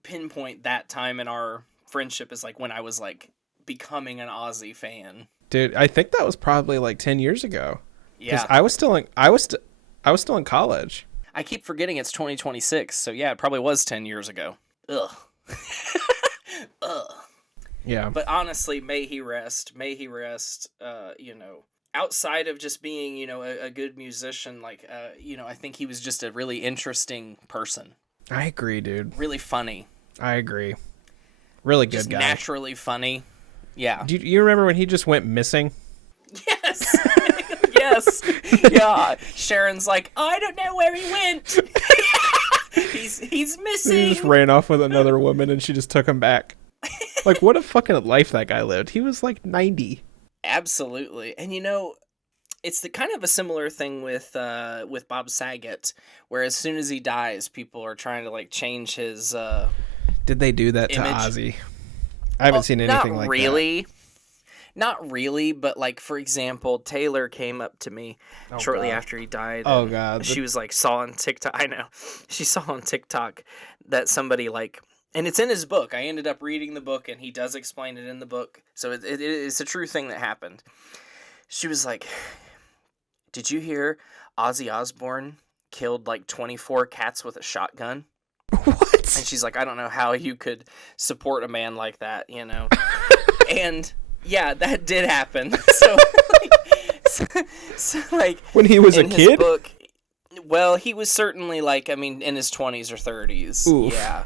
pinpoint that time in our friendship as like when I was like becoming an Ozzy fan. Dude, I think that was probably like 10 years ago. Yeah. I was still in college. I keep forgetting it's 2026. So yeah, it probably was 10 years ago. Ugh. Ugh. Yeah. But honestly, may he rest. Outside of just being, a good musician, like, I think he was just a really interesting person. I agree, dude. Really funny. I agree. Really good just guy. Naturally funny. Yeah. Do you remember when he just went missing? Yes. Yes. Yeah. Sharon's like, I don't know where he went. He's missing. He just ran off with another woman and she just took him back. Like, what a fucking life that guy lived. He was like 90. Absolutely. And it's the kind of a similar thing with Bob Saget, where as soon as he dies, people are trying to like change his Did they do that image. To Ozzy? I haven't seen anything like that. Not really, but like for example, Taylor came up to me shortly after he died. Oh God. She was like saw on TikTok. I know. She saw on TikTok that somebody like, and it's in his book. I ended up reading the book and he does explain it in the book. So it's a true thing that happened. She was like, did you hear Ozzy Osbourne killed like 24 cats with a shotgun? What? And she's like, I don't know how you could support a man like that, And yeah, that did happen. So like when he was a in his kid? Book, well, he was certainly like, in his 20s or 30s. Oof. Yeah.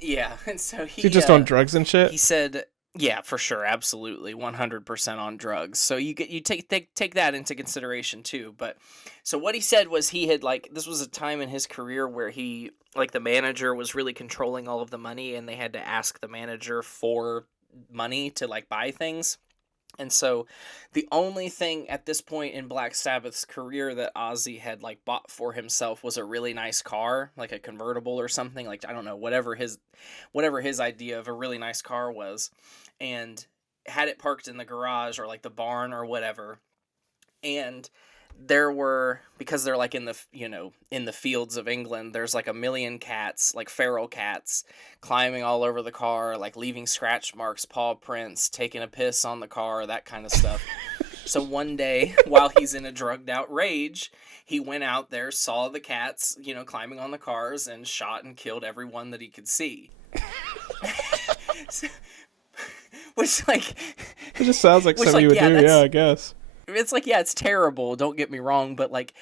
Yeah, and so he just on drugs and shit? He said, yeah, for sure, absolutely, 100% on drugs. So you take that into consideration too. But so what he said was he had like, this was a time in his career where he like the manager was really controlling all of the money and they had to ask the manager for money to like buy things. And so the only thing at this point in Black Sabbath's career that Ozzy had like bought for himself was a really nice car, like a convertible or something, like I don't know, whatever his idea of a really nice car was, and had it parked in the garage or like the barn or whatever. And there were, because they're like in the fields of England, there's like a million cats, like feral cats, climbing all over the car, like leaving scratch marks, paw prints, taking a piss on the car, that kind of stuff. So one day, while he's in a drugged out rage, he went out there, saw the cats, climbing on the cars, and shot and killed everyone that he could see. Which, like... It just sounds like something you would do, yeah, I guess. It's like, yeah, it's terrible, don't get me wrong, but like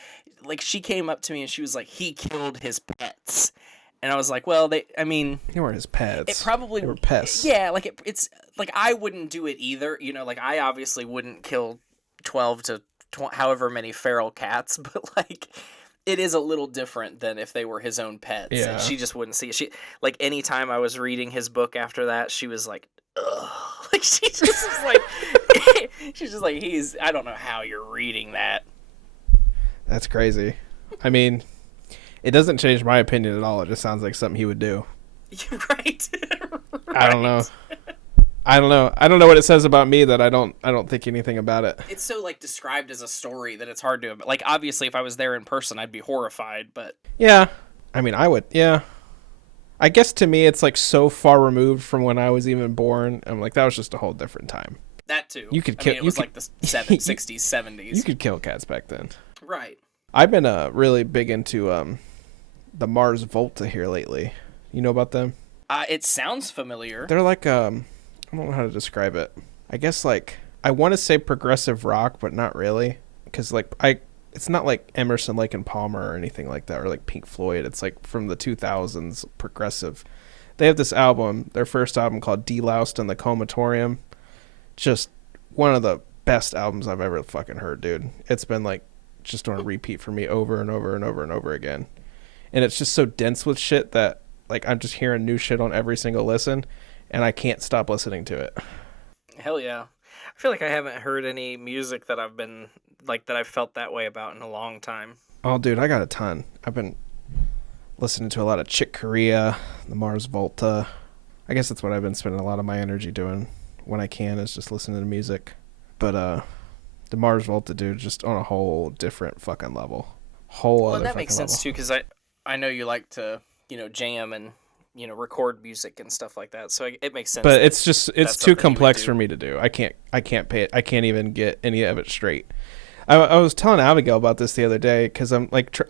she came up to me and she was like, he killed his pets. And I was like, well, they weren't his pets. It probably... They were pests. Yeah, like, it's... Like, I wouldn't do it either, like, I obviously wouldn't kill 12 to however many feral cats, but, like, it is a little different than if they were his own pets. Yeah. And she just wouldn't see it. She, like, anytime I was reading his book after that, she was like, ugh. Like, she just was like... She's just like, I don't know how you're reading that. That's crazy. I mean, it doesn't change my opinion at all. It just sounds like something he would do. Right. I don't know. I don't know what it says about me that I don't think anything about it. It's so like described as a story that it's hard to, like, obviously if I was there in person, I'd be horrified, but yeah. I mean, I would. Yeah. I guess to me it's like so far removed from when I was even born. I'm like, that was just a whole different time. That too. You could kill. It was like the 60s, 70s. You could kill cats back then. Right. I've been really big into the Mars Volta here lately. You know about them? It sounds familiar. They're like I don't know how to describe it. I guess like I want to say progressive rock, but not really, because like it's not like Emerson, Lake and Palmer or anything like that, or like Pink Floyd. It's like from the 2000s progressive. They have this album, their first album called Deloused in the Comatorium. Just one of the best albums I've ever fucking heard, dude. It's been like just on a repeat for me over and over and over and over again. And it's just so dense with shit that like I'm just hearing new shit on every single listen, and I can't stop listening to it. Hell yeah. I feel like I haven't heard any music that I've been like that I've felt that way about in a long time. Oh, dude, I got a ton. I've been listening to a lot of Chick Corea, the Mars Volta. I guess that's what I've been spending a lot of my energy doing when I can, is just listening to music. But the Mars Volta, dude, just on a whole different fucking level. Whole other Well, that fucking makes sense level. too, because I know you like to, you know, jam and, you know, record music and stuff like that. So it makes sense. But that it's just it's that's too something you would complex do. for me to do. I can't pay it. I can't even get any of it straight. I was telling Abigail about this the other day, because I'm like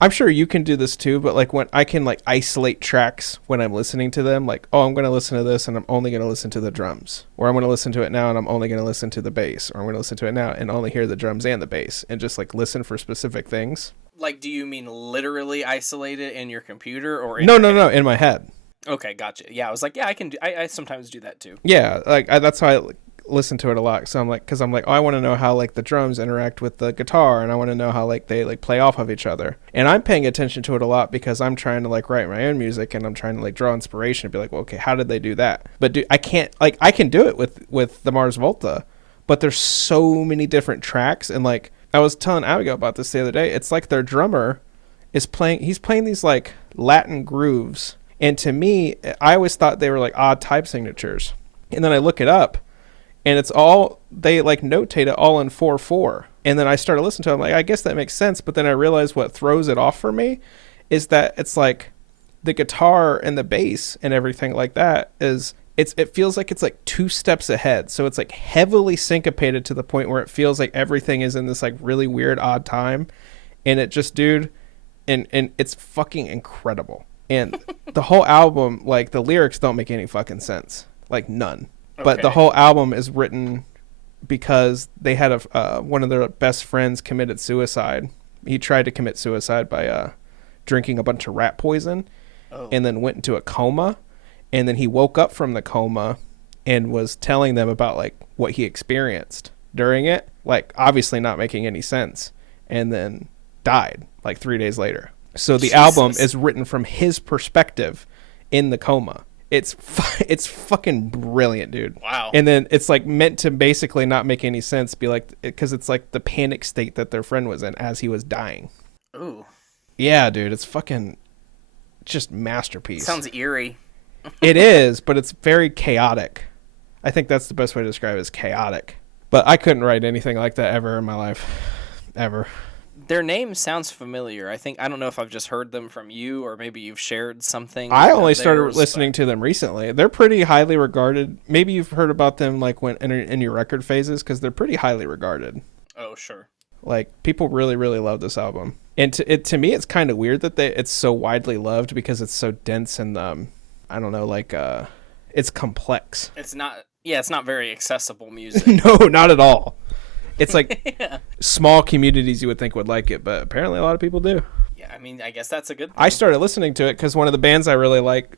I'm sure you can do this too, but like when I can like isolate tracks when I'm listening to them, like, oh, I'm going to listen to this and I'm only going to listen to the drums, or I'm going to listen to it now and I'm only going to listen to the bass, or I'm going to listen to it now and only hear the drums and the bass, and just like listen for specific things. Like, do you mean literally isolate it in your computer or in No, your no, head? no, in my head. Okay, gotcha. Yeah, I was like, yeah, I can do. I sometimes do that too. Yeah, like that's how I listen to it a lot. So I'm like, because I'm like, oh, I want to know how like the drums interact with the guitar, and I want to know how like they like play off of each other. And I'm paying attention to it a lot because I'm trying to like write my own music, and I'm trying to like draw inspiration and be like, well, okay, how did they do that? But I can't, like, I can do it with the Mars Volta, but there's so many different tracks. And like I was telling Abigail about this the other day, it's like their drummer is he's playing these like Latin grooves, and to me, I always thought they were like odd type signatures, and then I look it up, and it's all, they like notate it all in 4/4. And then I started listening to it, I'm like, I guess that makes sense. But then I realized what throws it off for me is that it's like the guitar and the bass and everything like that is, it feels like it's like 2 steps ahead. So it's like heavily syncopated to the point where it feels like everything is in this like really weird odd time. And it just, dude, and it's fucking incredible. And the whole album, like the lyrics don't make any fucking sense, like none. But the Okay. whole album is written because they had one of their best friends committed suicide. He tried to commit suicide by drinking a bunch of rat poison, and then went into a coma. And then he woke up from the coma and was telling them about like what he experienced during it, like obviously not making any sense, and then died like 3 days later. So the album is written from his perspective in the coma. It's fucking brilliant, dude. Wow. And then it's like meant to basically not make any sense, be like, because it's like the panic state that their friend was in as he was dying. Ooh, Yeah, dude, it's fucking just masterpiece. sounds eerie. It is, but it's very chaotic. I think that's the best way to describe it, is chaotic. But I couldn't write anything like that ever in my life. Ever. Their name sounds familiar. I don't know if I've just heard them from you or maybe you've shared something. I only of started theirs, listening to them recently. They're pretty highly regarded. Maybe you've heard about them like when in your record phases, because they're pretty highly regarded. but- Oh, sure. Like people really, really love this album. And to me, it's kind of weird that it's so widely loved, because it's so dense and I don't know, like it's complex. It's not. Yeah, it's not very accessible music. No, not at all. It's like Yeah. small communities you would think would like it, but apparently a lot of people do. Yeah, I mean, I guess that's a good thing. I started listening to it because one of the bands I really like,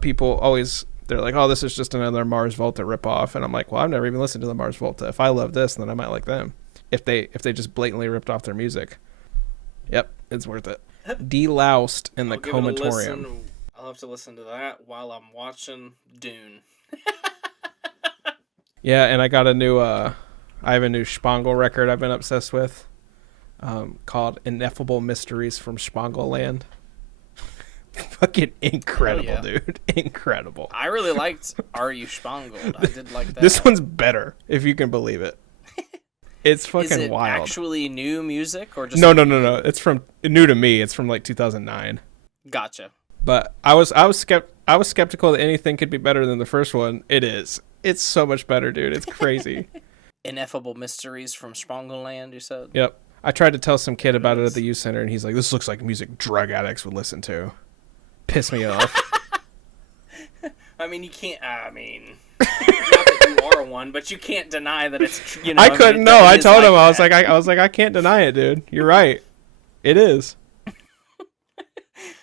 people always, they're like, oh, this is just another Mars Volta ripoff, and I'm like, well, I've never even listened to the Mars Volta. If I love this, then I might like them. If they just blatantly ripped off their music, yep, it's worth it. Deloused in the I'll give it a Comatorium. listen. I'll have to listen to that while I'm watching Dune. Yeah, and I got I have a new Spangle record I've been obsessed with, called Ineffable Mysteries from Spangle Land. Fucking incredible, yeah. dude. Incredible. I really liked Are You Spangled? I did like that. This one's better, if you can believe it. It's Is fucking it wild. actually new music or just No. It's from new to me. It's from like 2009. Gotcha. But I was skeptical that anything could be better than the first one. It is. It's so much better, dude. It's crazy. Ineffable Mysteries from Spangleland, you said? Yep. I tried to tell some kid about it at the youth center, and he's like, "This looks like music drug addicts would listen to." Piss me off. I mean, you can't. Not that you are one, but you can't deny that it's. I couldn't. No, I told him. That. I was like, I can't deny it, dude. You're right. It is.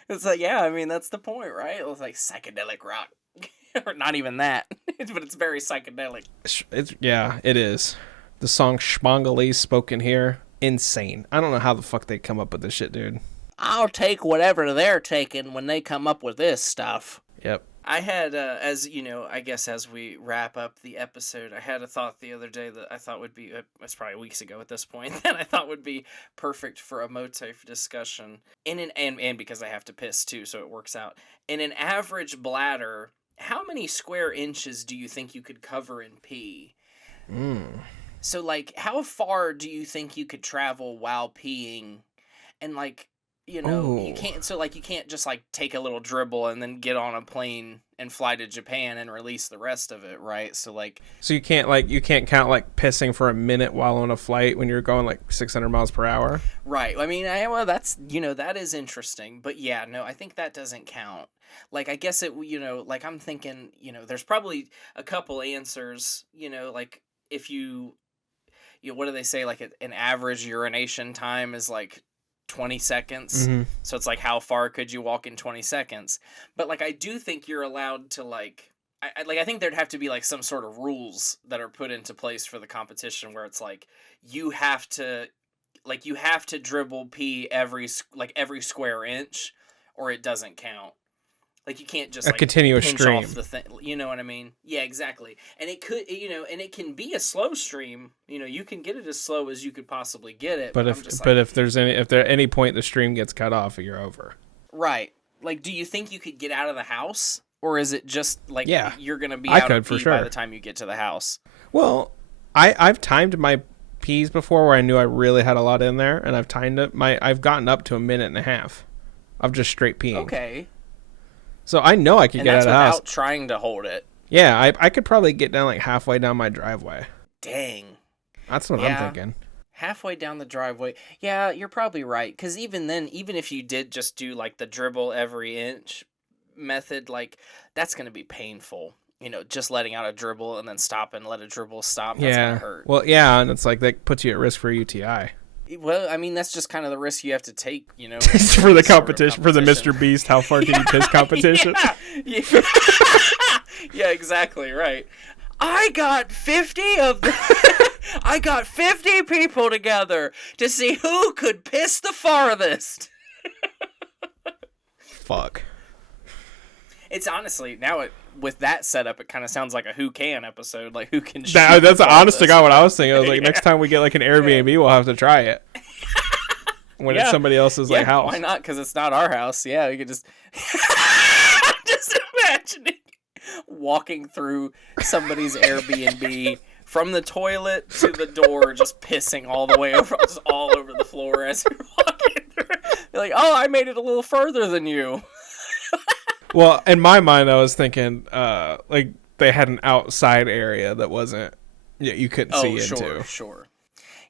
It's like, yeah. I mean, that's the point, right? It was like psychedelic rock, or not even that, but it's very psychedelic. It is. The song "Schmongolese" spoken here, insane. I don't know how the fuck they come up with this shit, dude. I'll take whatever they're taking when they come up with this stuff. Yep. I had, as you know, I guess as we wrap up the episode, I had a thought the other day that I thought would be, it's probably weeks ago at this point, that I thought would be perfect for a MOATAIF discussion. And because I have to piss too, so it works out. In an average bladder, how many square inches do you think you could cover in pee? So, like, how far do you think you could travel while peeing? And, like, you know, you can't just like take a little dribble and then get on a plane and fly to Japan and release the rest of it, right? So you can't count like pissing for a minute while on a flight when you're going like 600 miles per hour. Right. I mean, that's, that is interesting, but yeah, no, I think that doesn't count. Like, I guess it, like I'm thinking, there's probably a couple answers, like if what do they say? Like an average urination time is like 20 seconds. Mm-hmm. So it's like, how far could you walk in 20 seconds? But like, I do think you're allowed to like, I think there'd have to be like some sort of rules that are put into place for the competition where it's like, you have to dribble pee every square inch or it doesn't count. Like, you can't just, like, continuous pinch stream off the thing. You know what I mean? Yeah, exactly. And it could, and it can be a slow stream. You can get it as slow as you could possibly get it. But if there at any point the stream gets cut off, you're over. Right. Like, do you think you could get out of the house? Or is it just, like, you're going to be out of pee by the time you get to the house? Well, I've timed my pees before where I knew I really had a lot in there. And I've timed it. I've gotten up to a minute and a half of just straight peeing. Okay. So I know I could get out of the house. And that's without trying to hold it. Yeah, I could probably get down like halfway down my driveway. Dang. That's what I'm thinking. Halfway down the driveway. Yeah, you're probably right. Because even then, even if you did just do like the dribble every inch method, like that's going to be painful. Just letting out a dribble and then stop and let a dribble stop. That's going to hurt. Well, yeah, and it's like that puts you at risk for a UTI. Well, I mean, that's just kind of the risk you have to take, Just for the competition, for the Mr. Beast, how far can you piss competition? Yeah, yeah, exactly, right. I got 50 people together to see who could piss the farthest. Fuck. It's honestly, with that setup, it kind of sounds like a Who Can episode, like who can shoot That's honest to God what I was thinking. I was like, Yeah. next time we get like an Airbnb, we'll have to try it. When it's somebody else's like house. Why not? Because it's not our house. Yeah, we could just... just imagining walking through somebody's Airbnb from the toilet to the door, just pissing all the way over, just all over the floor as you're walking through. They're like, oh, I made it a little further than you. Well, in my mind, I was thinking, like they had an outside area that wasn't, you couldn't see into. Sure.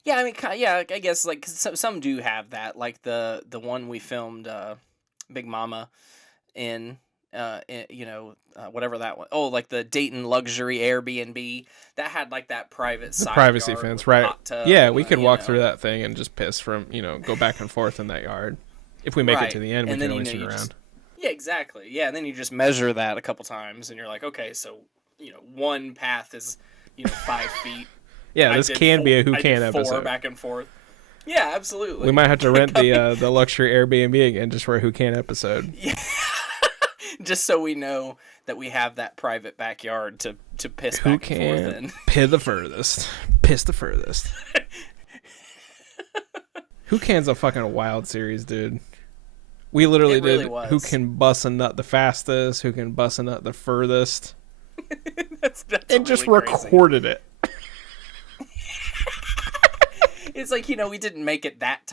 Yeah, I mean, I guess like some do have that, like the one we filmed, Big Mama, in, whatever that one. Oh, like the Dayton luxury Airbnb that had like that private side privacy yard fence, with a right? hot tub, Yeah, we could walk through that thing and just piss from, go back and forth in that yard. If we make it to the end, we can always turn around. Yeah, exactly. Yeah, and then you just measure that a couple times, and you're like, okay, so one path is 5 feet. Yeah, this can be a Who Can episode. 4 back and forth. Yeah, absolutely. We might have to rent the luxury Airbnb again just for a Who Can episode. Yeah. Just so we know that we have that private backyard to piss Who back and forth in. Piss the furthest. Piss the furthest. Who Can's a fucking wild series, dude. We literally did who can bust a nut the fastest, who can bust a nut the furthest. that's and just recorded it. It's like, we didn't make it that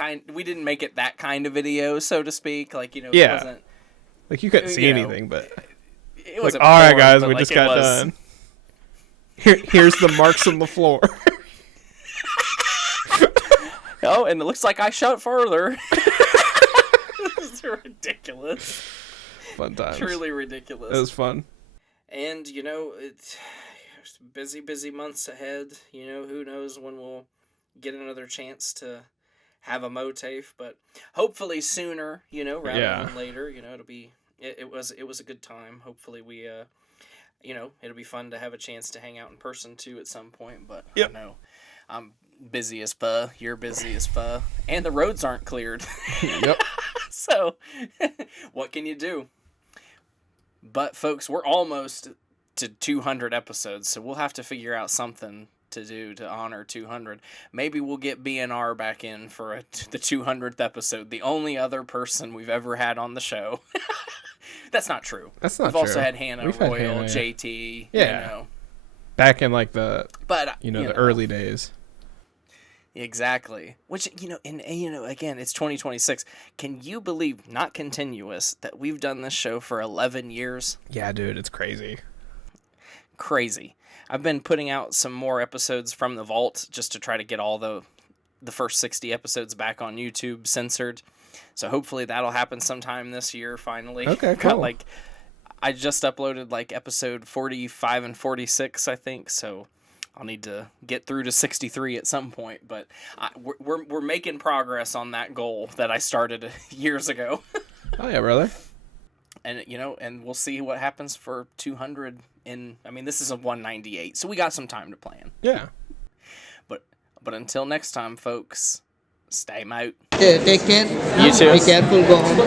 kind of video, so to speak. Like, it yeah. wasn't like you couldn't see anything, but it wasn't all right, porn, guys, we like, just got done. Here's the marks on the floor. Oh, and it looks like I shot further. This is ridiculous. Fun times. Truly ridiculous. It was fun. And, you know, it's busy months ahead. You know, who knows when we'll get another chance to have a MOATAIF, but hopefully sooner, you know, rather than later. You know, it was a good time. Hopefully we, you know, it'll be fun to have a chance to hang out in person too at some point, but I know I'm busy as fuh, you're busy as fuh, and the roads aren't cleared. Yep. So, what can you do? But folks, we're almost to 200 episodes, so we'll have to figure out something to do to honor 200. Maybe we'll get BNR back in for the 200th episode, the only other person we've ever had on the show. That's not true. That's not We've true. also had Hannah We've had Royal, Hannah, JT, Yeah. you know. Back in like the But the early days. Exactly. Which, you know, and you know, again, it's 2026. Can you believe, not continuous, that we've done this show for 11 years? Yeah, dude, it's crazy. Crazy. I've been putting out some more episodes from the vault just to try to get all the first 60 episodes back on YouTube censored. So hopefully that'll happen sometime this year finally. Okay, cool. Like, I just uploaded like episode 45 and 46, I think, so I'll need to get through to 63 at some point, but we're making progress on that goal that I started years ago. Oh yeah, brother. And, you know, and we'll see what happens for 200 I mean, this is a 198, so we got some time to plan. Yeah. But until next time, folks, stay out. Yeah, take care. You too. Be careful, go home.